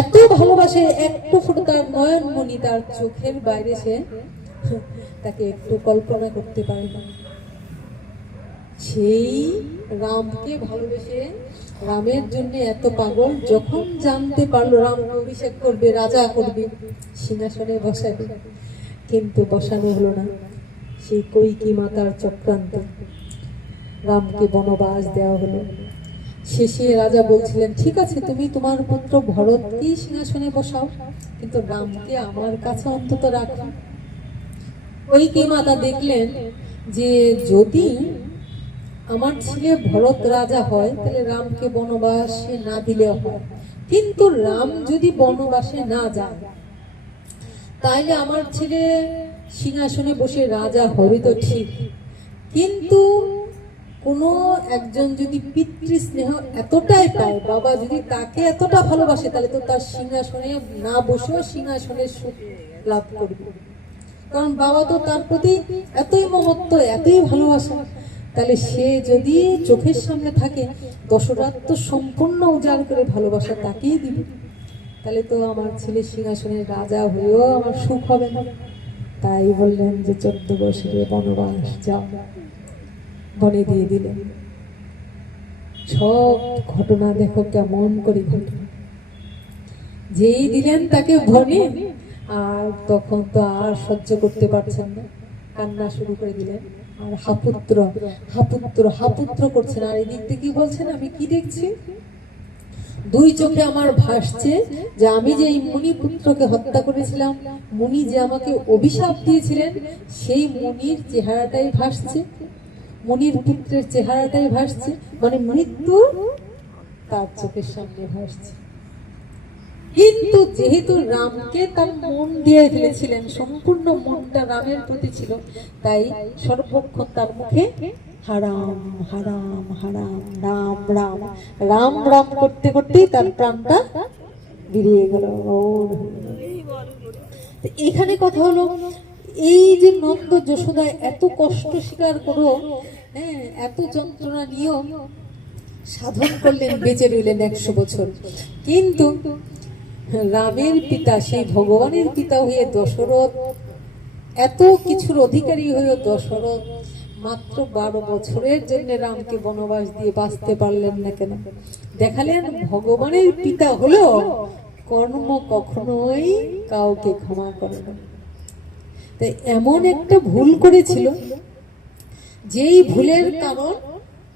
এত ভালোবাসে, একটু ফুটে তার নয়ন মনি তার চোখের বাইরে, সে তাকে একটু কল্পনা করতে পারে না। সেই রামকে ভালোবেসে রামের জন্য এত পাগল, যখন জানতে পারলো রাম অভিষেক করবে, রাজা করবে, সিংহাসনে বসাবে, কিন্তু বসানো হলো না। সেই কইকি মাতার চক্রান্ত, রামকে বনবাস দেওয়া হলো। শেষে রাজা বলছিলেন ঠিক আছে তুমি তোমার পুত্র ভরতকে সিংহাসনে বসাও, কিন্তু রামকে আমার কাছে অন্তত রাখো। কইকি মাতা দেখলেন যে যদি আমার ছেলে ভরত রাজা হয় তাহলে রামকে বনবাসে না দিলে হয়, কিন্তু রাম যদি বনবাসে না যায় তাইলে আমার ছেলে সিংহাসনে বসে রাজা হবে তো ঠিক, কিন্তু কোনো একজন যদি পিতৃস্নেহ এতটাই পায়, বাবা যদি তাকে এতটা ভালোবাসে, তাহলে তো তার সিংহাসনে না বসেও সিংহাসনের সুখ লাভ করবে, কারণ বাবা তো তার প্রতি এতই মমত্ব, এতই ভালোবাসা, তাহলে সে যদি চোখের সামনে থাকে দশরথ তো সম্পূর্ণ উজাড় করে ভালোবাসা তাকেই দিবে, তাহলে তো আমার ছেলে সিংহাসনের রাজা হয়েও আমার সুখ হবে না। তাই বললেন যে 14 বছরে বনবাস যাও, বনে দিয়ে দিলেন। সব ঘটনা দেখো কেমন করে ঘটে, যেই দিলেন তাকে বনে, আর তখন তো আর সহ্য করতে পারছেন না, কান্না শুরু করে দিলেন, আর হাপুত্র হাপুত্র হাপুত্র করছেন, আর এদিক থেকে বলছেন আমি কি দেখছি, দুই চোখে আমার ভাসছে যে আমি যে এই মুনি পুত্রকে হত্যা করেছিলাম, মুনি যে আমাকে অভিশাপ দিয়েছিলেন সেই মুনির চেহারাটাই ভাসছে, মুনির পুত্রের চেহারাটাই ভাসছে, মানে মৃত্যু তার চোখের সামনে ভাসছে। কিন্তু যেহেতু রামকে তার মন দিয়ে ফেলেছিলেন, সম্পূর্ণ মনটা রামের প্রতি ছিল, তাই সর্বক্ষণ তার মুখে হারাম হারাম হারাম রাম রাম রাম রাম করতে করতেই তার প্রাণটা বেরিয়ে গেল। এখানে কথা হলো, এই যে নন্দ যশোদা এত কষ্ট স্বীকার করো, হ্যাঁ এত যন্ত্রণা নিয়েও সাধন করলেন, বেঁচে রইলেন 100 বছর, কিন্তু রামের পিতা সেই ভগবানের পিতা হয়ে দশরথ, এত কিছুর অধিকারী হয়ে দশরথ মাত্র 12 বছরের জন্য রামকে বনবাস দিয়ে বাঁচতে পারলেন না কেন? দেখালেন ভগবানের পিতা হলো কর্ম কখনোই কাউকে ক্ষমা করে না। তাই এমন একটা ভুল করেছিল, যেই ভুলের কারণ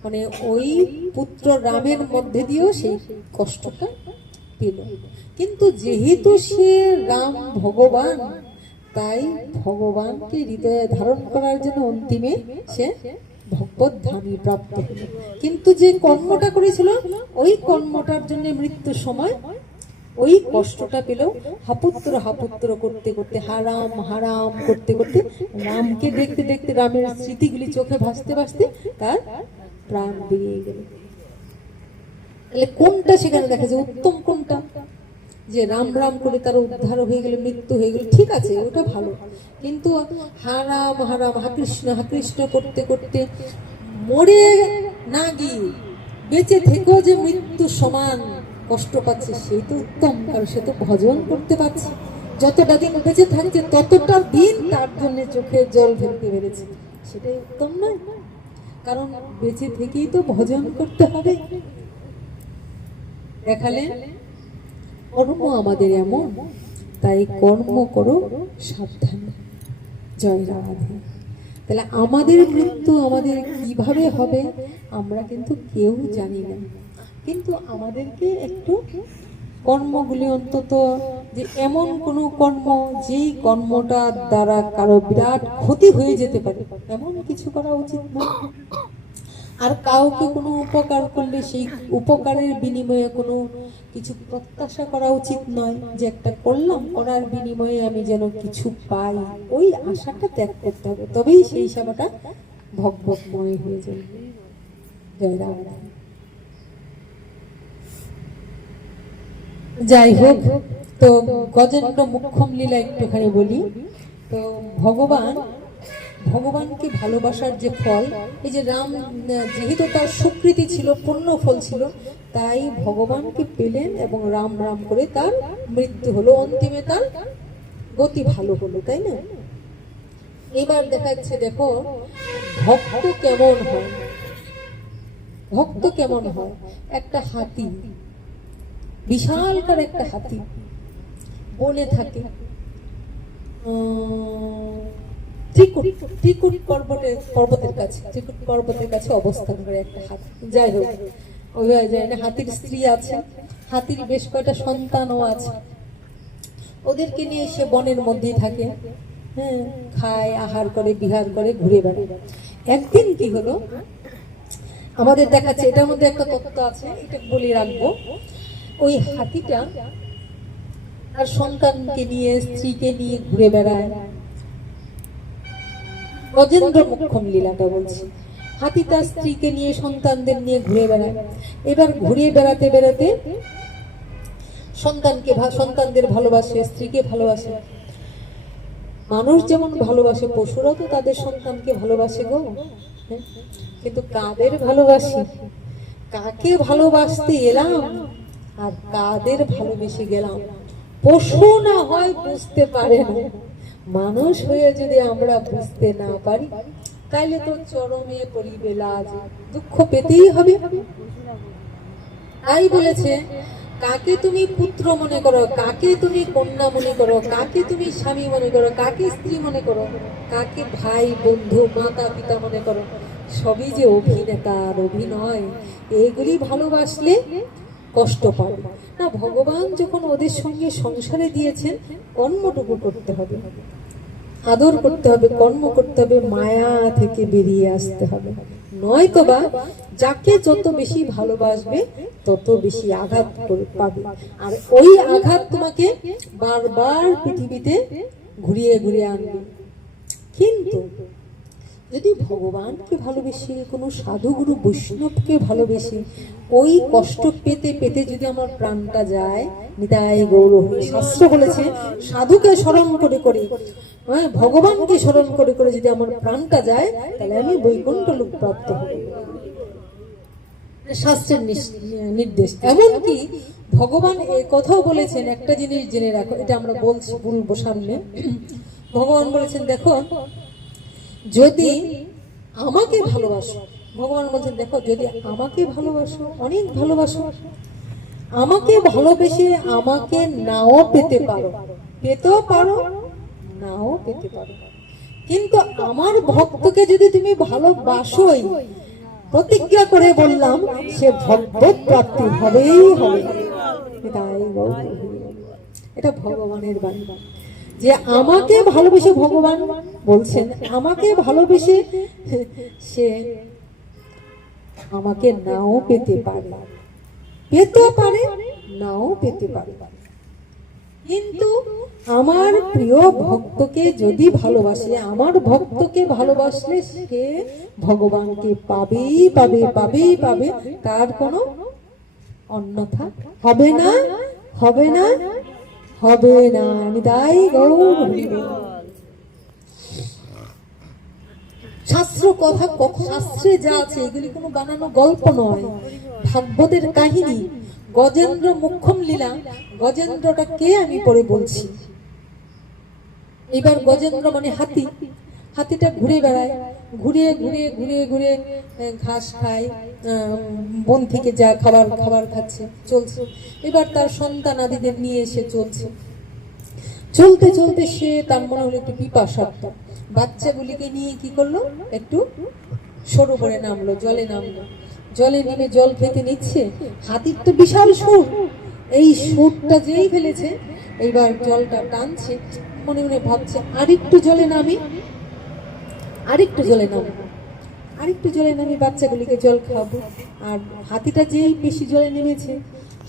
মানে ওই পুত্র রামের মধ্যে দিয়েও সেই কষ্টটা পেল। কিন্তু যেহেতু সে রাম ভগবান, তাই ভগবানকে হৃদয়ে ধারণ করার জন্য অন্তিমে সে ভগবত ধামে প্রাপ্ত হল। কিন্তু যে কর্মটা করেছিল ওই কর্মটার জন্য মৃত্যুর সময় ওই কষ্টটা পেল। হাপুত্র হাপুত্র করতে করতে, হারাম হারাম করতে করতে, রামকে দেখতে দেখতে, রামের স্মৃতিগুলি চোখে ভাসতে ভাসতে তার প্রাণ বেরিয়ে গেল। তাহলে কোনটা সেখানে দেখা যায় উত্তম কোনটা? যে রাম রাম করে তার উদ্ধার হয়ে গেল, মৃত্যু হয়ে গেল, ঠিক আছে, ওটা ভালো। কিন্তু হারাম হারাম হা কৃষ্ণ করতে করতে মরে না গিয়ে বেঁচে থেকেও যে মৃত্যু সমান কষ্ট পাচ্ছে, সেই তো উত্তম। কারণ সে তো ভজন করতে পারছে, যতটা দিন বেঁচে থাকছে ততটা দিন তার জন্য চোখের জল ফেলতে পেরেছে, সেটাই উত্তম নয়? কারণ বেঁচে থেকেই তো ভজন করতে হবে। দেখালেন কর্ম আমাদের এমন, তাই কর্ম করো সাবধানে। জয় রাধে। তাহলে আমাদের মৃত্যু আমাদের কিভাবে হবে আমরা কিন্তু কেউ জানি না, কিন্তু আমাদেরকে একটু কর্মগুলি অন্তত, যে এমন কোনো কর্ম যেই কর্মটার দ্বারা কারো বিরাট ক্ষতি হয়ে যেতে পারে এমন কিছু করা উচিত না। আর কাউকে কোনো উপকার করলে সেই উপকারের বিনিময়ে কোনো কিছু প্রত্যাশা করা উচিত নয়, যে একটা করলাম, করার বিনিময়ে আমি যেন কিছু পাই, ওই আশাটা ত্যাগ করতে হবে, তবেই সেই সেবাটা ভগবতময় হয়ে যাবে। জয় রাম। যাই হোক, তো গজেন্দ্র মুখ্যম লীলা একটুখানি বলি। তো ভগবানকে ভালোবাসার যে ফল, এই যে রাম যেহেতু তার সুকৃতি ছিল, পুণ্য ফল ছিল, তাই ভগবানকে পেলেন এবং রাম রাম করে তার মৃত্যু হলো, অন্তিমে তার গতি ভালো হলো, তাই না? এবার দেখাচ্ছে, দেখো ভক্ত কেমন হয়। ভক্ত কেমন হয়? একটা হাতি, বিশালকার একটা হাতি বনে থাকে, ত্রিকুট পর্বতের কাছে অবস্থান করে একটা হাতি। যাই হোক, ওই হাতির স্ত্রী আছে, হাতির বেশ কয়টা সন্তানও আছে, ওদেরকে নিয়ে সে বনের মধ্যেই থাকে, হ্যাঁ, খায়, আহার করে, বিহার করে, ঘুরে বেড়ায়। একদিন কি হলো আমাদের দেখাচ্ছে, এটার মধ্যে একটা তত্ত্ব আছে, এটা বলে রাখবো। ওই হাতিটা আর সন্তানকে নিয়ে, স্ত্রীকে নিয়ে ঘুরে বেড়ায়। গজেন্দ্র মুখ্যম লীলাটা বলছি। হাতি তার স্ত্রীকে নিয়ে, সন্তানদের নিয়ে ঘুরে বেড়ায়। এবার ঘুরে বেড়াতে বেড়াতে সন্তানদের ভালোবাসে, স্ত্রীকে ভালোবাসে। মানুষ যেমন ভালোবাসে, পশুরাও তো তাদের সন্তানকে ভালোবাসে গো। কিন্তু কাদের ভালোবাসি, কাকে ভালোবাসতে এলাম আর কাদের ভালোবেসে গেলাম, পশু না হয় বুঝতে পারে না। মানুষ হয়ে যদি আমরা বুঝতে না পারি, তাইলে তো চরমে পড়িবে লাজ, দুঃখ পেতেই হবে। তাই বলেছে, কাকে তুমি পুত্র মনে করো, কাকে তুমি কন্যা মনে করো, কাকে তুমি স্বামী মনে করো, কাকে স্ত্রী মনে করো, কাকে ভাই বন্ধু মাতা পিতা মনে করো, সবই যে অভিনেতা আর অভিনয়। এইগুলি ভালোবাসলে কষ্ট পাবে না। ভগবান যখন ওদের সঙ্গে সংসারে দিয়েছেন, কর্মটুকু করতে হবে, আদর করতে হবে, কর্ম করতে হবে, মায়া থেকে বেরিয়ে আসতে হবে। নয়তো বা যাকে যত বেশি ভালোবাসবে তত বেশি আঘাত পাবে, আর ওই আঘাত তোমাকে বারবার পৃথিবীতে ঘুরিয়ে ঘুরিয়ে আনবে। কিন্তু যদি ভগবানকে ভালোবেসে, কোনো সাধুগুরু বৈষ্ণবকে ভালোবেসে, ওই কষ্ট পেতে পেতে যদি আমার প্রাণটা যায়, নিতাই গৌর। শাস্ত্র বলেছে, সাধুকে স্মরণ করে করে, হ্যাঁ, ভগবানকে স্মরণ করে করে যদি আমার প্রাণটা যায়, তাহলে আমি বৈকুণ্ঠ লোক প্রাপ্ত হব। শাস্ত্রের নির্দেশ। এমনকি ভগবান এই কথাও বলেছেন, একটা জিনিস জেনে রাখো, এটা আমরা বলবো সামনে। ভগবান বলেছেন, দেখো, যদি আমাকে ভালোবাসো। ভগবান বলছেন দেখো, যদি আমাকে ভালোবাসো, অনেক ভালোবাসো, আমাকে ভালোবেসে আমাকে নাও পেতে পারো, পেতেও পারো, নাও পেতে পারো, কিন্তু আমার ভক্তকে যদি তুমি ভালোবাসোই, প্রতিজ্ঞা করে বললাম, সে ভগবত প্রাপ্তি হবেই হবে। তাই এটা ভগবানের বাণী, যে আমাকে ভালোবেসে, ভগবান বলছেন আমাকে ভালোবেসে সে আমাকে নাও পেতে পারে, পেতে পারে, নাও পেতে পারে, কিন্তু আমার প্রিয় ভক্তকে যদি ভালোবাসে, আমার ভক্তকে ভালোবাসলে সে ভগবানকে পাবেই পাবে, পাবেই পাবে, তার কোনো অন্যথা হবে না, হবে না, হবে না। নিতাই গৌর হরি বল। শাস্ত্র কথা, শাস্ত্রে যা আছে এগুলি কোনো বানানো গল্প নয়, ভাগবতের কাহিনী। গজেন্দ্র মুখ্যম লীলা, গজেন্দ্রটা কে আমি পরে বলছি। এবার গজেন্দ্র মানে হাতি, হাতিটা ঘুরে বেড়ায়, ঘুরে ঘুরে ঘুরে ঘুরে ঘাস খায়, বন থেকে যা খাবার খাবার খাচ্ছে, চলছে। এবার তার সন্তান আদিদের নিয়ে এসে চলছে, চলতে চলতে সে তার মনে হলো একটু পিপাসার্থ, বাচ্চাগুলিকে নিয়ে কি করলো, একটু সরোবরে নামলো, জলে নামলো। জলে নেমে জল খেতে নিচ্ছে, হাতির তো বিশাল সুর, এই সুরটা যেই ফেলেছে, এইবার জলটা টানছে, মনে মনে ভাবছে আরেকটু জলে নামি, আরেকটু জলে নামি, আরেকটু জলে নামি বাচ্চাগুলিকে জল খাওয়াবো। আর হাতিটা যেই বেশি জলে নেমেছে,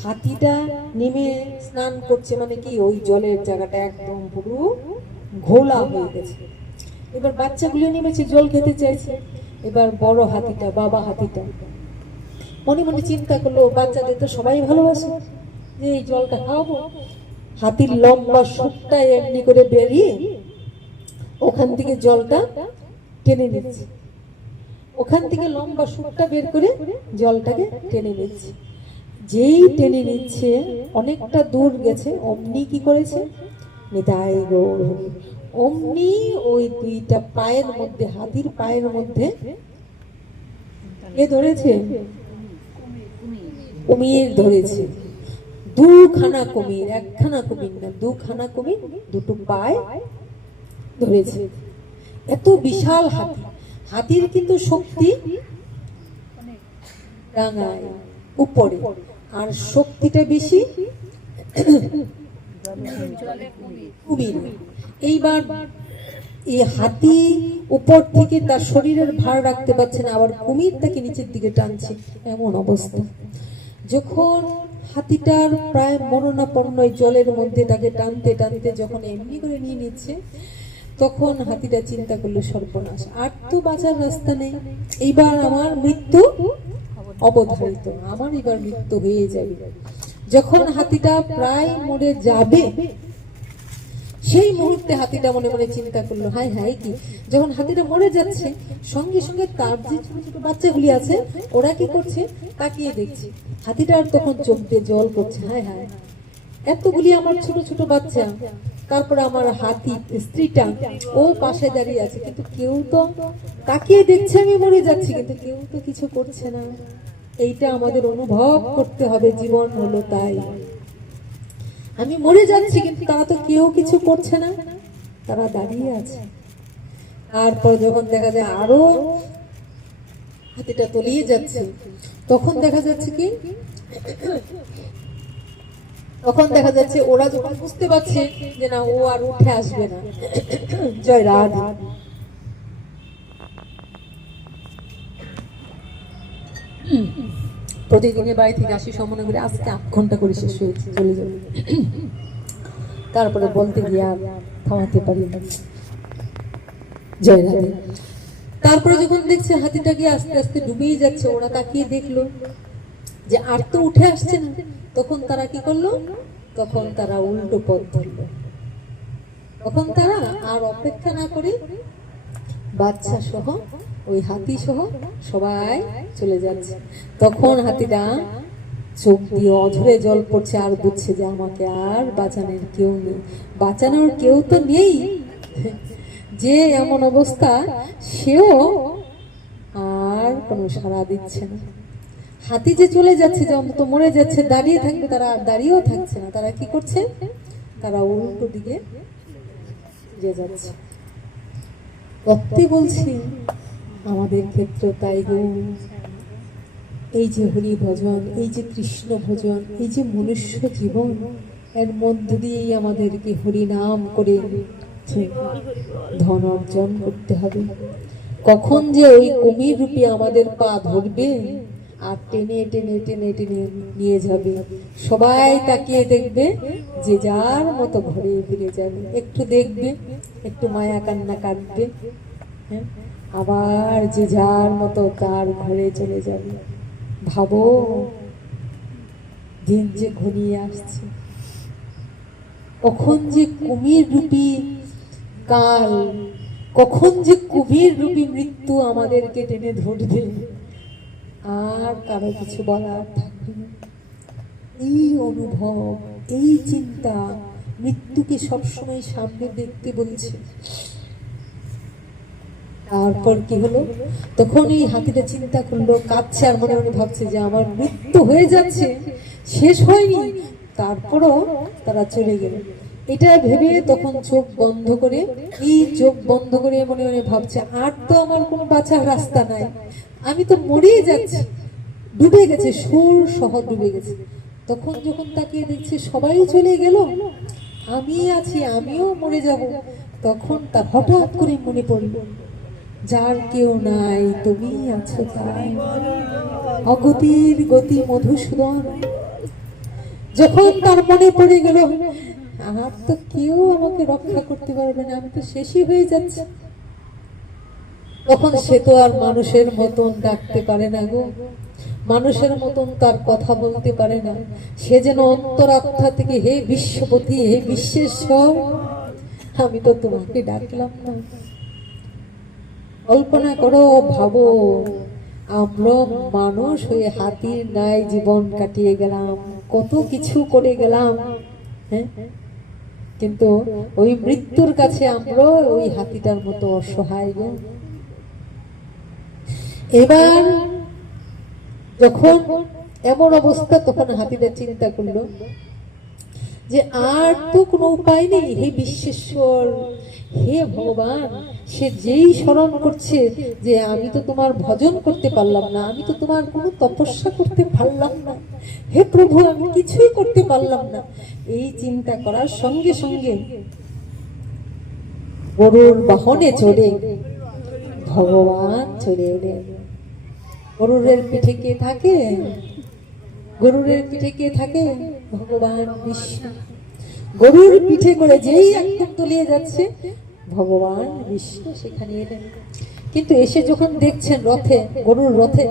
হাতিটা নেমে স্নান করছে, মানে কি ওই জলের জায়গাটা একদম পুরো ঘোলা হয়ে গেছে। এবার বাচ্চাগুলো নেমেছে, জল খেতে চাইছে। এবার বড় হাতিটা, বাবা হাতিটা মনে মনে চিন্তা করলো, বাচ্চাদের তো সবাই ভালোবাসে, যে এই জলটা খাওয়াবো। হাতির লম্বা সুরটা এমনি করে বেরিয়ে ওখান থেকে জলটা টেনে নিচ্ছে, ওখান থেকে লম্বা সুরটা বের করে জলটাকে টেনে নিচ্ছে। যেই টেনে নিচ্ছে, অনেকটা দূর গেছে, অমনি কি করেছে, নিতাই গৌর হরি, অমনি ওই দুইটা পায়ের মধ্যে, হাতির পায়ের মধ্যে এ ধরেছে, কুমির ধরেছে। দুখানা কুমির, একখানা কুমির না, দুখানা কুমির, দুটো পায়ে ধরেছে। এত বিশাল হাতি, হাতির কিন্তু শক্তি ডাঙায় উপরে, আর শক্তিটা বেশি কুমির। এইবার এই হাতি উপর থেকে তার শরীরের ভার রাখতে পারছে না, আবার কুমির তাকে নিচের দিকে টানছে, এমন অবস্থা। যখন হাতিটার প্রায় মরণাপন্ন জলের মধ্যে তাকে টানতে টানতে যখন এমনি করে নিয়ে নিচ্ছে, তখন হাতিটা চিন্তা করলো সর্বনাশ, আর তো বাঁচার রাস্তা নেই, এইবার আমার মৃত্যু অবধারিত, আমার এবার মৃত্যু হয়ে যাবে। যখন হাতিটা প্রায় মরে যাবে, সেই মুহূর্তে হাতিটা মনে মনে চিন্তা করলো, হায় হায় কি, যখন হাতিটা মরে যাচ্ছে, সঙ্গে সঙ্গে তার যে ছোট ছোট বাচ্চাগুলি আছে ওরা কি করছে, তাকিয়ে দেখছে। হাতিটার তখন চোখ দিয়ে জল করছে, হায় হায়, এতগুলি আমার ছোট ছোট বাচ্চা, তারপরে আমার হাতি স্ত্রীটা ও পাশে দাঁড়িয়ে আছে, কিন্তু কেউ তো তাকিয়ে দেখছে আমি মরে যাচ্ছি, কিন্তু কেউ তো কিছু করছে না। এইটা আমাদের অনুভব করতে হবে, জীবন হলো তাই, আমি মরে যাচ্ছি কিন্তু তারা তো কেউ কিছু করছে না, তারা দাঁড়িয়ে আছে। তারপর যখন দেখা যায় আরো হাতিটা তলিয়ে যাচ্ছে, তখন দেখা যাচ্ছে কি, তখন দেখা যাচ্ছে ওরা যখন বুঝতে পারছে যে না, ও আর উঠে আসবে না। জয় রাধা। প্রতিদিনের বাড়ি থেকে আসি সময় করে, আজকে 8 ঘন্টা করে শেষ হয়েছে, চলে যাবে। তারপরে বলতে গিয়ে আর থামাতে পারি না। জয় রাধে। তারপরে যখন দেখছে হাতিটাকে আস্তে আস্তে ডুবেই যাচ্ছে, ওরা তাকিয়ে দেখলো যে আর তো উঠে আসছে না, তখন তারা কি করলো, তখন তারা উল্টো পথ ধরলো। তখন তারা আর অপেক্ষা না করে বাচ্চা সহ, ওই হাতি সহ সবাই চলে যাচ্ছে। তখন হাতিটা চোখ দিয়ে অঝরে জল পড়ছে, আর বুঝছে যে আমাকে আর বাঁচানোর কেউ নেই, বাঁচানোর কেউ তো নেই। যে এমন অবস্থা, সেও কোনো সাড়া দিচ্ছে না। হাতি যে চলে যাচ্ছে, যে অন্তত মরে যাচ্ছে, দাঁড়িয়ে থাকবে, তারা আর দাঁড়িয়েও থাকছে না। তারা কি করছে? তারা উল্টো দিকে যে যাচ্ছে। সত্যি বলছি, আমাদের ক্ষেত্রে তাই গো। এই যে হরি ভজন, এই যে কৃষ্ণ ভজন, এই যে মনুষ্য জীবন, এর মধ্য দিয়েই আমাদেরকে হরি নাম করে ধন অর্জন করতে হবে। কখন যে ওই কুমির রূপে আমাদের পা ধরবে আর টেনে টেনে টেনে টেনে নিয়ে যাবে, সবাই তাকিয়ে দেখবে, যে যার মতো ঘরে ফিরে যাবে। একটু দেখবে, একটু মায়া কান্না কাটবে, হ্যাঁ, আবার যে যার মতো তার ঘরে চলে যাবে। ভাবো, দিন যে ঘনিয়ে আসছে, কখন যে কুমির রূপী কাল, কখন যে কুমির রূপী মৃত্যু আমাদেরকে টেনে ধরবে, আর কারো কিছু বলার থাকবে না। এই অনুভব, এই চিন্তা মৃত্যুকে সবসময় সামনে দেখতে বলছে। তারপর কি হলো? তখন এই হাতিটা চিন্তা করলো, কাঁদছে আর মনে মনে ভাবছে যে আমার মৃত্যু হয়ে যাচ্ছে, শেষ হয়নি। তারপরও তারা চলে গেল। এটা ভেবে তখন চোখ বন্ধ করে, এই চোখ বন্ধ করে মনে মনে ভাবছে, আর তো আমার কোনো বাঁচার রাস্তা নাই, আমি তো মরেই যাচ্ছি, ডুবে গেছে, সুর সহ ডুবে গেছে। তখন যখন তাকিয়ে দেখছে সবাই চলে গেল, আমি আছি, আমিও মরে যাব, তখন তার হঠাৎ করে মনে পড়ল, যার কেউ নাই তুমি আছো তাই, অগতির গতি মধুসূদন। যখন তার মনে পড়ে গেল, আর তো কেউ আমাকে রক্ষা করতে পারবে না, আমি তো শেষই হয়ে যাচ্ছি, তখন সে তো আর মানুষের মতন ডাকতে পারে না গো, মানুষের মতন তার কথা বলতে পারে না। সে যেন অন্তরাত্মা থেকে, হে বিশ্বপতি, হে বিশ্বেশ্বর, আমি তো তোমাকে ডাকলাম না। কল্পনা করো, ভাবো, আমরা মানুষ হয়ে হাতির ন্যায় জীবন কাটিয়ে গেলাম, কত কিছু করে গেলাম, হ্যাঁ, কিন্তু ওই মৃত্যুর কাছে আমরা ওই হাতিটার মতো অসহায় গো। এবার যখন এমন অবস্থা, তখন হাতিটা চিন্তা করলো যে আর তো কোনো উপায় নেই, হে বিশ্বেশ্বর, হে ভগবান। সে যেই স্মরণ করছে যে আমি তো তোমার ভজন করতে পারলাম না, আমি তো তোমার কোনো তপস্যা করতে পারলাম না, হে প্রভু আমি কিছুই করতে পারলাম না, এই চিন্তা করার সঙ্গে সঙ্গে গরুর বাহনে চড়ে ভগবান চলে এলেন। গরুরের পিঠে কে থাকে? গরুরের পিঠে কে থাকে? ভগবান বিষ্ণু। গরুর পিঠে করে যেই একদম তলিয়ে যাচ্ছে, ভগবান বিষ্ণু সেখানে এলেন। কিন্তু এসে যখন দেখছেন রথে, গরুর রথে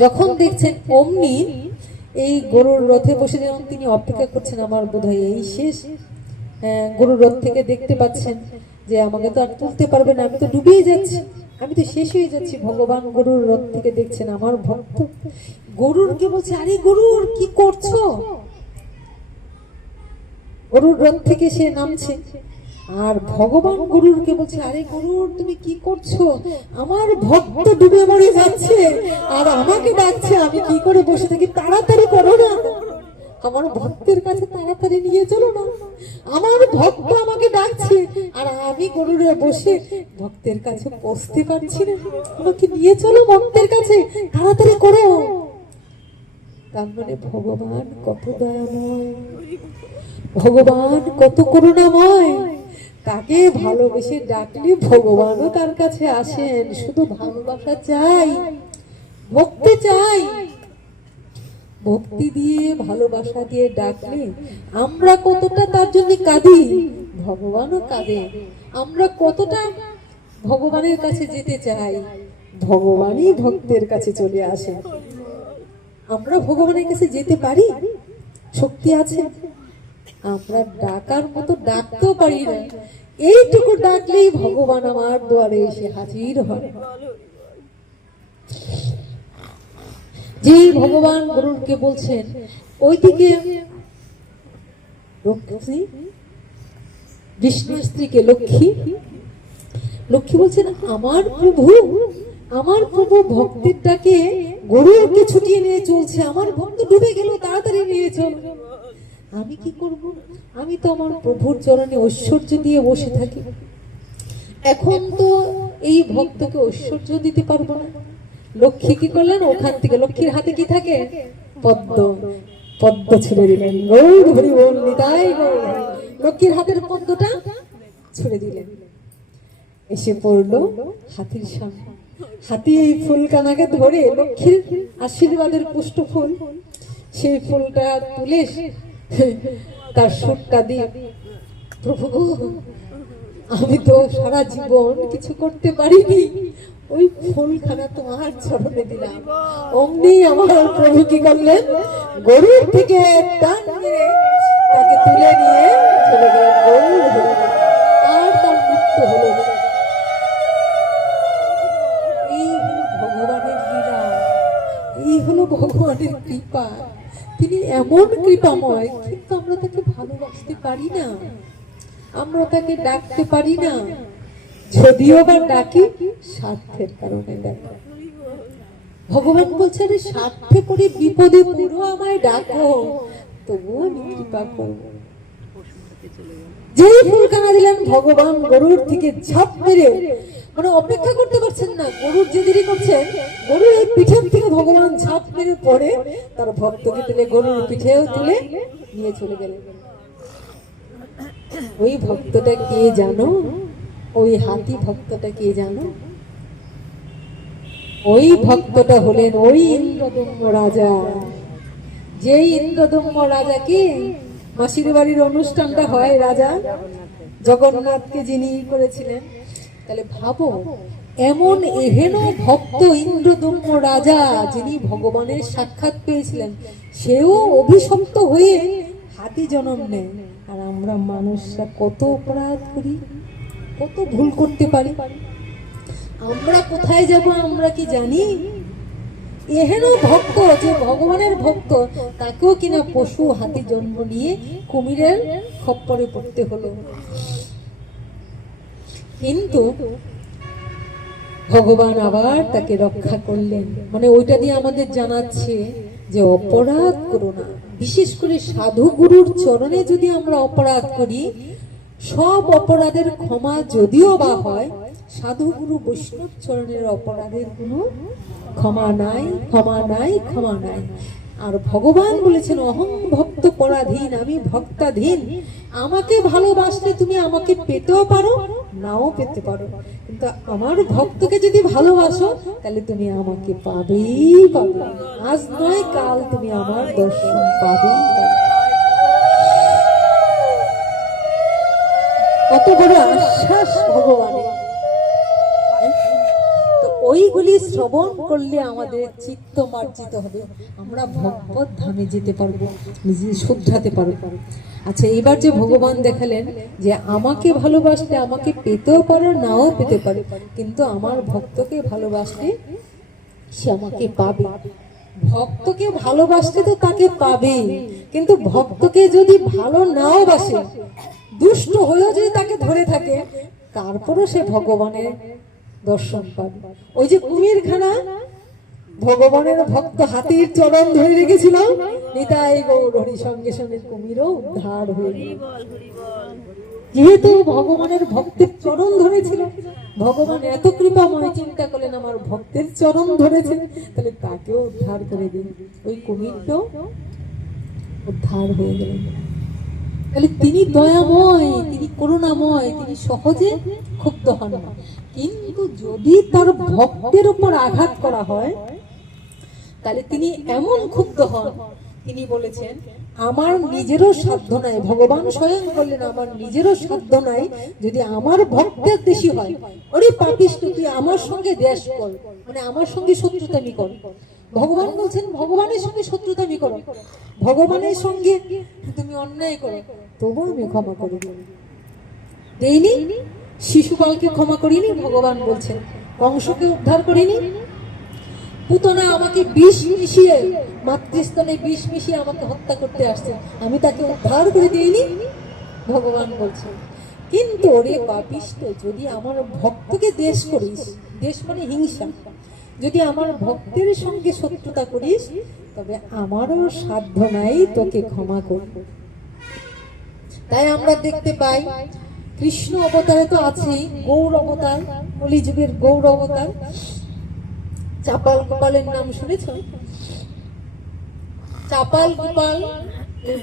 যখন দেখছেন, অমনি এই গরুর রথে বসে যখন তিনি অপেক্ষা করছেন, আমার বোধহয় এই শেষ, গরুর রথ থেকে দেখতে পাচ্ছেন যে আমাকে তো আর তুলতে পারবে না, আমি তো ডুবেই যাচ্ছি, আমি তো শেষ হয়ে যাচ্ছি। ভগবান গরুর রথ থেকে দেখছেন আমার ভক্ত, গরুরকে বলছে, আরে গরুর কি করছো? গরুর রথ থেকে সে নামছে, আর ভগবান গরুরকে বলছে, আরে গরুর তুমি কি করছো? আমার ভক্ত ডুবে মরে যাচ্ছে আর আমাকে ডাকছে, আমি কি করে বসে থাকি? তাড়াতাড়ি করো না, আমার ভক্তের কাছে তাড়াতাড়ি নিয়ে চলো না, আমার ভক্ত আমাকে ডাকছে আর আমি গরুরে বসে ভক্তের কাছে পৌঁছতে পারছি না, আমাকে নিয়ে চলো ভক্তের কাছে, তাড়াতাড়ি করো। তার মানে ভগবান কত দয়াময়, ভগবান কত করুণাময়, তাকে ভালোবেসে ডাকলে ভগবানও তার কাছে আসেন। শুধু ভালোবাসা চাই, ভক্তি চাই, ভক্তি দিয়ে ভালোবাসা দিয়ে ডাকলে আমরা কতটা তার জন্য কাঁদি, ভগবানও কাঁদে। আমরা কতটা ভগবানের কাছে যেতে চাই, ভগবানই ভক্তের কাছে চলে আসে। আমরা ভগবানের কাছে যেতে পারি, শক্তি আছে, আমরা ডাকার মতো ডাকতেও পারি না। এইটুকু ডাকলেই ভগবান আমার দুয়ারে এসে হাজির হয়। যে ভগবান গরুরকে বলছেন, ওইদিকে লক্ষ্মী, বিষ্ণুর স্ত্রীকে লক্ষ্মী, লক্ষ্মী বলছেন, আমার প্রভু আমার প্রভু ভক্তের ডাকে গরুকে ছুটিয়ে নিয়ে চলছে, আমার ভক্ত ডুবে গেল, তাড়াতাড়ি নিয়ে চল। আমি কি করব? আমি তো আমার প্রভুর চরণে ঐশ্বর্য দিয়ে বসে থাকি। এখন তো এই ভক্তকে ঐশ্বর্য দিতে পারবো না। লক্ষ্মী কি করলেন? ওখান থেকে লক্ষ্মীর হাতে কি থাকে? পদ্ম। পদ্ম ছুড়ে দিলেন। গৌর হরি বল, নিতাই গৌর হরি। লক্ষ্মীর হাতের পদ্মটা ছুড়ে দিলেন, এসে পড়লো হাতির সামনে। হাতি এই ফুলকানাকে ধরে, লক্ষ্মীর আশীর্বাদের পুষ্ট ফুল, সেই ফুলটা তুলে তার সুরটা দিয়ে, প্রভু আমি তো সারা জীবন কিছু করতে পারিনি, ওই ফুলখানা তোমার চরণে দিলাম। অমনি আমার প্রভু কি করলেন? গরুর থেকে টান মেরে তাকে তুলে নিয়ে চলে গেলেন। গরুর হলো, আর তার মৃত্যু হলো না। এই হলো ভগবানের লীলা, এই হলো ভগবানের কৃপা। তিনি এমন কৃপাময়, কিন্তু আমরা তাকে ভালোবাসতে পারি না, আমরা তাকে ডাকতে পারি না। যদিও বা ডাকি, স্বার্থের কারণে ডাকি। ভগবান বলছে, আরে স্বার্থে পড়ে বিপদে পুরো আমায় ডাকো, তবুও আমি কৃপা করবো। যেই ফুলকানা দিলেন, ভগবান গরুর থেকে ঝাঁপ মেরে, মানে অপেক্ষা করতে পারছেন না, গরুর যে দেরি করছেন, গরুর এই পিঠের থেকে ভগবান ঝাঁপ মেরে পড়ে তার ভক্তকে তুলে গরুর পিঠেও তুলে নিয়ে চলে গেলেন। ওই ভক্তটা কে জানো? ওই হাতি ভক্তটা কে জানো? ওই ভক্তটা হলেন ওই ইন্দ্রদম্য রাজা। যেই ইন্দ্রদম্য রাজা কি মাসির বাড়ির অনুষ্ঠানটা হয়, রাজা জগন্নাথকে যিনি করেছিলেন, তাহলে ভাবো এমন এহেন ভক্ত ইন্দ্রদম্য রাজা, যিনি ভগবানের সাক্ষাৎ পেয়েছিলেন, সেও অভিশপ্ত হয়ে হাতি জন্ম নেয়। আর আমরা মানুষরা কত অপরাধ করি, কত ভুল করতে পারি। আমরা কোথায় যাব আমরা কি জানি? এহেন ভক্ত, যে ভগবানের ভক্ত, তাকেও কিনা পশু হাতি জন্ম নিয়ে কুমিরের খপ্পরে পড়তে হলো। কিন্তু ভগবান আবার তাকে রক্ষা করলেন। মানে ওইটা দিয়ে আমাদের জানাচ্ছে যে অপরাধ করো না। বিশেষ করে সাধু গুরুর চরণে যদি আমরা অপরাধ করি, সব অপরাধের ক্ষমা যদিও বা হয়, সাধু গুরু বৈষ্ণব চরণের অপরাধের কোনো ক্ষমা নাই, ক্ষমা নাই, ক্ষমা নাই। আর ভগবান বলেছেন, অহং ভক্ত পরাধীন, আমি ভক্তাধীন। আমাকে ভালোবাসলে তুমি আমাকে পেতেও পারো, নাও পেতে পারো, কিন্তু আমার ভক্তকে যদি ভালোবাসো, তাহলে তুমি আমাকে পাবেই পাবে। আজ নয় কাল তুমি আমার দর্শন পাবেই পাবে। কত বড় আশ্বাস ভগবানের। তো ওইগুলি শ্রবণ করলে আমাদের চিত্ত মার্জিত হবে, আমরা ভগবত ধামে যেতে পারবো, নিজে শুধরাতে পারবো। আচ্ছা, এবার যে ভগবান দেখালেন যে আমাকে ভালোবাসলে আমাকে পেতেও পারো, নাও পেতে পারো, কিন্তু আমার ভক্তকে ভালোবাসলে সে আমাকে পাবে। ভক্তকে ভালোবাসলে তো তাকে পাবে, কিন্তু ভক্তকে যদি ভালো নাও বাসে, দুষ্ট হয়েও যদি তাকে ধরে থাকে, তারপরও সে ভগবানের দর্শন পাবে। ওই যে কুমিরখানা, ভগবানের ভক্ত হাতির চরণ ধরে রেখেছিল, নিতাই গৌর হরি, সঙ্গে সঙ্গে কুমিরও উদ্ধার হয়ে গেল। যেহেতু ভগবানের ভক্তের চরণ ধরেছিল, ভগবান এত কৃপাময়, চিন্তা করলেন আমার ভক্তের চরণ ধরেছে, তাহলে তাকেও উদ্ধার করে দিন। ওই কুমিরকেও উদ্ধার হয়ে গেলেন। তাহলে তিনি দয়াময়, তিনি করুণাময়, তিনি সহজে ক্ষুব্ধ হন না। কিন্তু যদি তার ভক্তের উপর আঘাত করা হয়, তাহলে তিনি এমন ক্ষুব্ধ হন, তিনি বলেছেন আমার নিজেরও সাধ্য নাই। ভগবান স্বয়ং বললেন আমার নিজেরও সাধ্য নাই, যদি আমার ভক্তের দেশি হয়, ওরে পাপিষ্ঠ, তুই আমার সঙ্গে দেশ কর, মানে আমার সঙ্গে শত্রুতামি কর। ভগবান বলছেন ভগবানের সঙ্গে শত্রুতামি করো, ভগবানের সঙ্গে তুমি অন্যায় করো, তবু আমি ক্ষমা করে দেইনি। শিশুপালকে ক্ষমা করিনি, ভগবান বলছেন কংসকে উদ্ধার করিনি। পুতনা আমাকে বিষ মিশিয়ে, মাতৃস্তনে বিষ মিশিয়ে আমাকে হত্যা করতে আসছে, আমি তাকে উদ্ধার করে দিইনি, ভগবান বলছেন। কিন্তু ওরে পাপিষ্ঠ, যদি আমার ভক্তকে দেশ করিস, দেশ মানে হিংসা, যদি আমার ভক্তের সঙ্গে শত্রুতা করিস তবে আমারও সাধ্য নাই তোকে ক্ষমা করব। তাই আমরা দেখতে পাই কৃষ্ণ অবতারে তো আছেই, গৌর অবতার, কলিযুগের গৌর অবতার। চাপাল গোপালের নাম শুনেছ? চাপাল গোপাল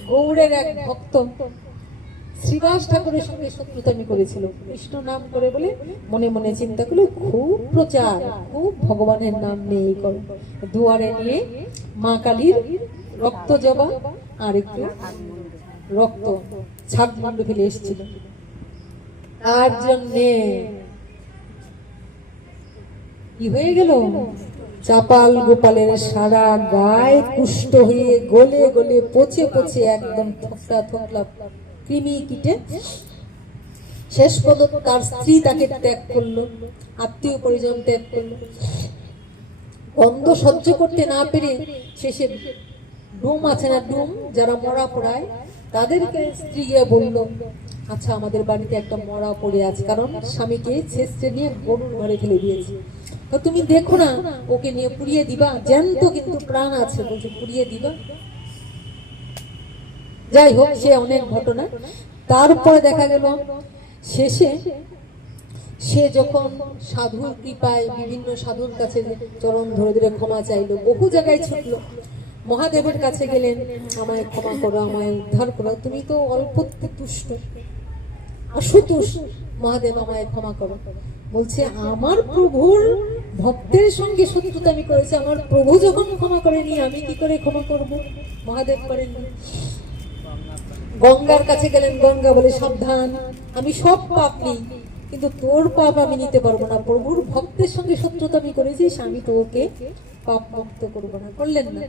গৌড়ের এক ভক্ত শ্রীবাস ঠাকুরের সঙ্গে শত্রুতামি করেছিল। কৃষ্ণ নাম করে বলে মনে মনে চিন্তা করলো খুব প্রচার, খুব ভগবানের নাম নিয়ে করে দুয়ারে নিয়ে মা কালীর রক্ত জবা আর একটু রক্ত ছাগ মুন্ড ফেলে এসেছিল। তার জন্যে কি হয়ে গেল, চাপাল গোপালের সারা গায়ে কুষ্ঠ হয়ে গলে গলে পচে পচে একদম থোকলা থোকলা কৃমি কিটে শেষ পর্যন্ত তার স্ত্রী তাকে ত্যাগ করলো, আত্মীয় পরিজন ত্যাগ করলো। গন্ধ সহ্য করতে না পেরে শেষে ডুম আছে না, ডুম যারা মরা পড়ায় তাদেরকে স্ত্রী গিয়ে বললো, আচ্ছা আমাদের বাড়িতে একটা মরা পড়ে আছে, কারণ স্বামীকে ছেঁচড়ে নিয়ে গরুর ঘরে ফেলে দিয়েছে, তো তুমি দেখো না ওকে নিয়ে পুড়িয়ে দিবা, জ্যান্ত কিন্তু প্রাণ আছে, বলছে পুড়িয়ে দিবা। যাই হোক সে অনেক ঘটনা। তারপরে দেখা গেল শেষে সে যখন সাধুর কৃপায় বিভিন্ন সাধুর কাছে চরণ ধরে ধরে ক্ষমা চাইলো, বহু জায়গায় ছুটলো, মহাদেবের কাছে গেলেন, আমায় ক্ষমা করো, আমায় উদ্ধার করো, তুমি তো অল্পতে তুষ্ট, অসুতুষ, মহাদেব আমায় ক্ষমা করো। বলছে আমার প্রভুর ভক্তের সঙ্গে শত্রুতামি করেছে, আমার প্রভু যখন ক্ষমা করেনি আমি কি করে ক্ষমা করব? মহাদেব করেননি। গঙ্গার কাছে গেলেন, গঙ্গা বলে সাবধান, আমি সব পাপ নিই কিন্তু তোর পাপ আমি নিতে পারবো না, প্রভুর ভক্তের সঙ্গে শত্রুতামি করেছিস, আমি তোকে পাপ মুক্ত করবো না, করলেন না।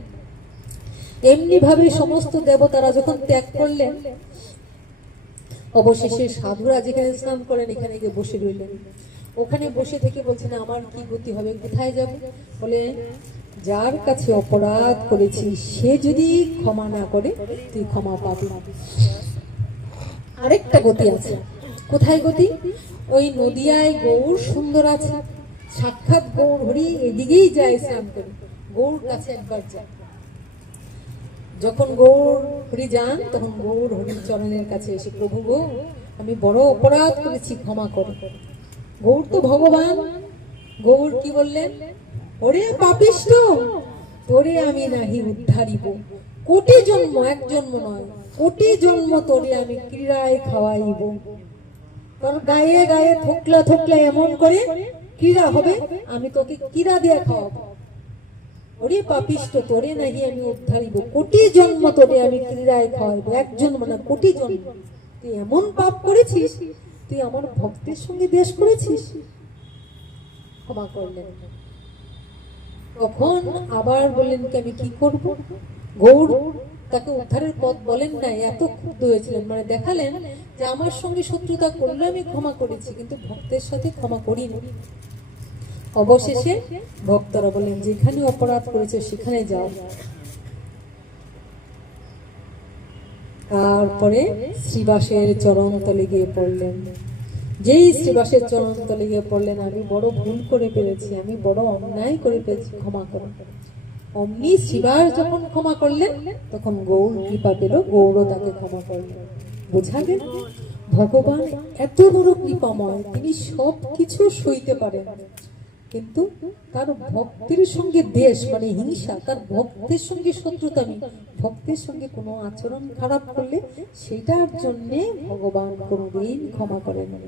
এমনি ভাবে সমস্ত দেবতারা যখন ত্যাগ করলেন, অবশেষে সাধুরা যেখানে স্নান করেন এখানে গিয়ে বসে রইলেন। ওখানে বসে থেকে বলছেন আমার কি গতি হবে, কোথায় যাবে? বলে যার কাছে অপরাধ করেছিস সে যদি ক্ষমা না করে তুই ক্ষমা পাবি। আরেকটা গতি আছে, কোথায় গতি? ওই নদিয়ায় গৌর সুন্দর আছে, সাক্ষাৎ গৌর হরি এদিকেই যায় স্নান করে, গৌর কাছে একবার যায়। যখন গৌর হরি যান তখন গৌর হরির চরণের কাছে এসে, প্রভু গো আমি বড় অপরাধ করেছি, ক্ষমা করো। গৌর তো ভগবান, গৌর কি বললেন? ওরে পাপিষ্ঠ, তোরে আমি নাহি উদ্ধারিব, কোটি জন্ম, এক জন্ম নয় কোটি জন্ম তোরে আমি ক্রীড়ায় খাওয়াইব। তোর গায়ে গায়ে থোকলা থোকলা এমন করে ক্রীড়া হবে, আমি তোকে ক্রীড়া দিয়ে খাওয়াবো। ওরে পাপিষ্ঠ, তোরে নাহি আমি উদ্ধারিব, কোটি জন্ম তোরে আমি ক্রীড়ায় খাওয়াইব, এক জন্ম না কোটি জন্ম। তুই এমন পাপ করেছিস, তুই আমার ভক্তের সঙ্গে দেশ করেছিস, ক্ষমা করলেন। তখন আবার বললেন কি আমি কি করব? গৌর তাকে উদ্ধারের পথ বলেন না, এত ক্ষুব্ধ হয়েছিলেন, মানে দেখালেন যে আমার সঙ্গে শত্রুতা করলে আমি ক্ষমা করেছি কিন্তু ভক্তের সাথে ক্ষমা করিনি। অবশেষে ভক্তরা বলেন যেখানে অপরাধ করেছে সেখানে যাও। তারপরে শ্রীবাসের চরণ তলে গিয়ে পড়লেন। যেই শ্রীবাসের চরণ তলে গিয়ে পড়লেন, আমি বড় ভুল করে ফেলেছি, আমি বড় অন্যায় করে ফেলেছি, ক্ষমা করো। অমনি শ্রীবাস যখন ক্ষমা করলেন তখন গৌর কৃপা পেল, গৌরও তাকে ক্ষমা করলেন। বোঝা গেল ভগবান এত বড় কৃপাময়, তিনি সব কিছু সইতে পারেন, কিন্তু তার ভক্তের সঙ্গে দেশ মানে হিংসা, তার ভক্তের সঙ্গে শত্রুতামি, ভক্তের সঙ্গে কোনো আচরণ খারাপ করলে সেটার জন্যে ভগবান কোনোদিন ক্ষমা করেন না।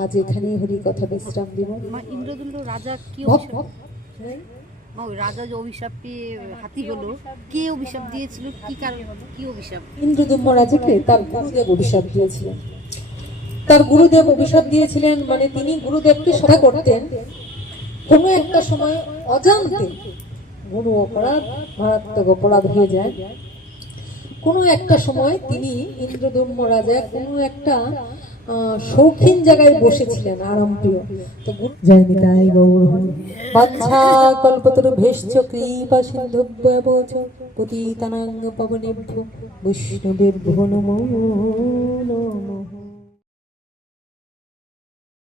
আজ এখানেই হরি কথা বিশ্রাম দিব। ইন্দ্রদুম্ন রাজা কি রাজা যে অভিশাপ পেয়ে হাতি হলো, কে অভিশাপ দিয়েছিল, কি কারণে, কি অভিশাপ? ইন্দ্রদুম্ন রাজাকে তার গুরুদেব অভিশাপ দিয়েছিলেন। তার গুরুদেব অভিশাপ দিয়েছিলেন মানে তিনি গুরুদেবকে সভা করতেন, কোনো একটা সময় অজান্তে গুরু অপরাধ মারাত্মক অপরাধ হয়ে যায়। কোনো একটা সময় তিনি ইন্দ্রদুম্ন রাজা কোনো একটা শৌখিন জায়গায় বসেছিলেন, আরামপ্রিয়। তো যায়নি তাই গৌর বাচ্চা কল্পতরু ভেষ্য কৃপা সিন্ধুভ্য পতিতানাং পাবনেভ্যো বৈষ্ণবেভ্যো নমো নমঃ।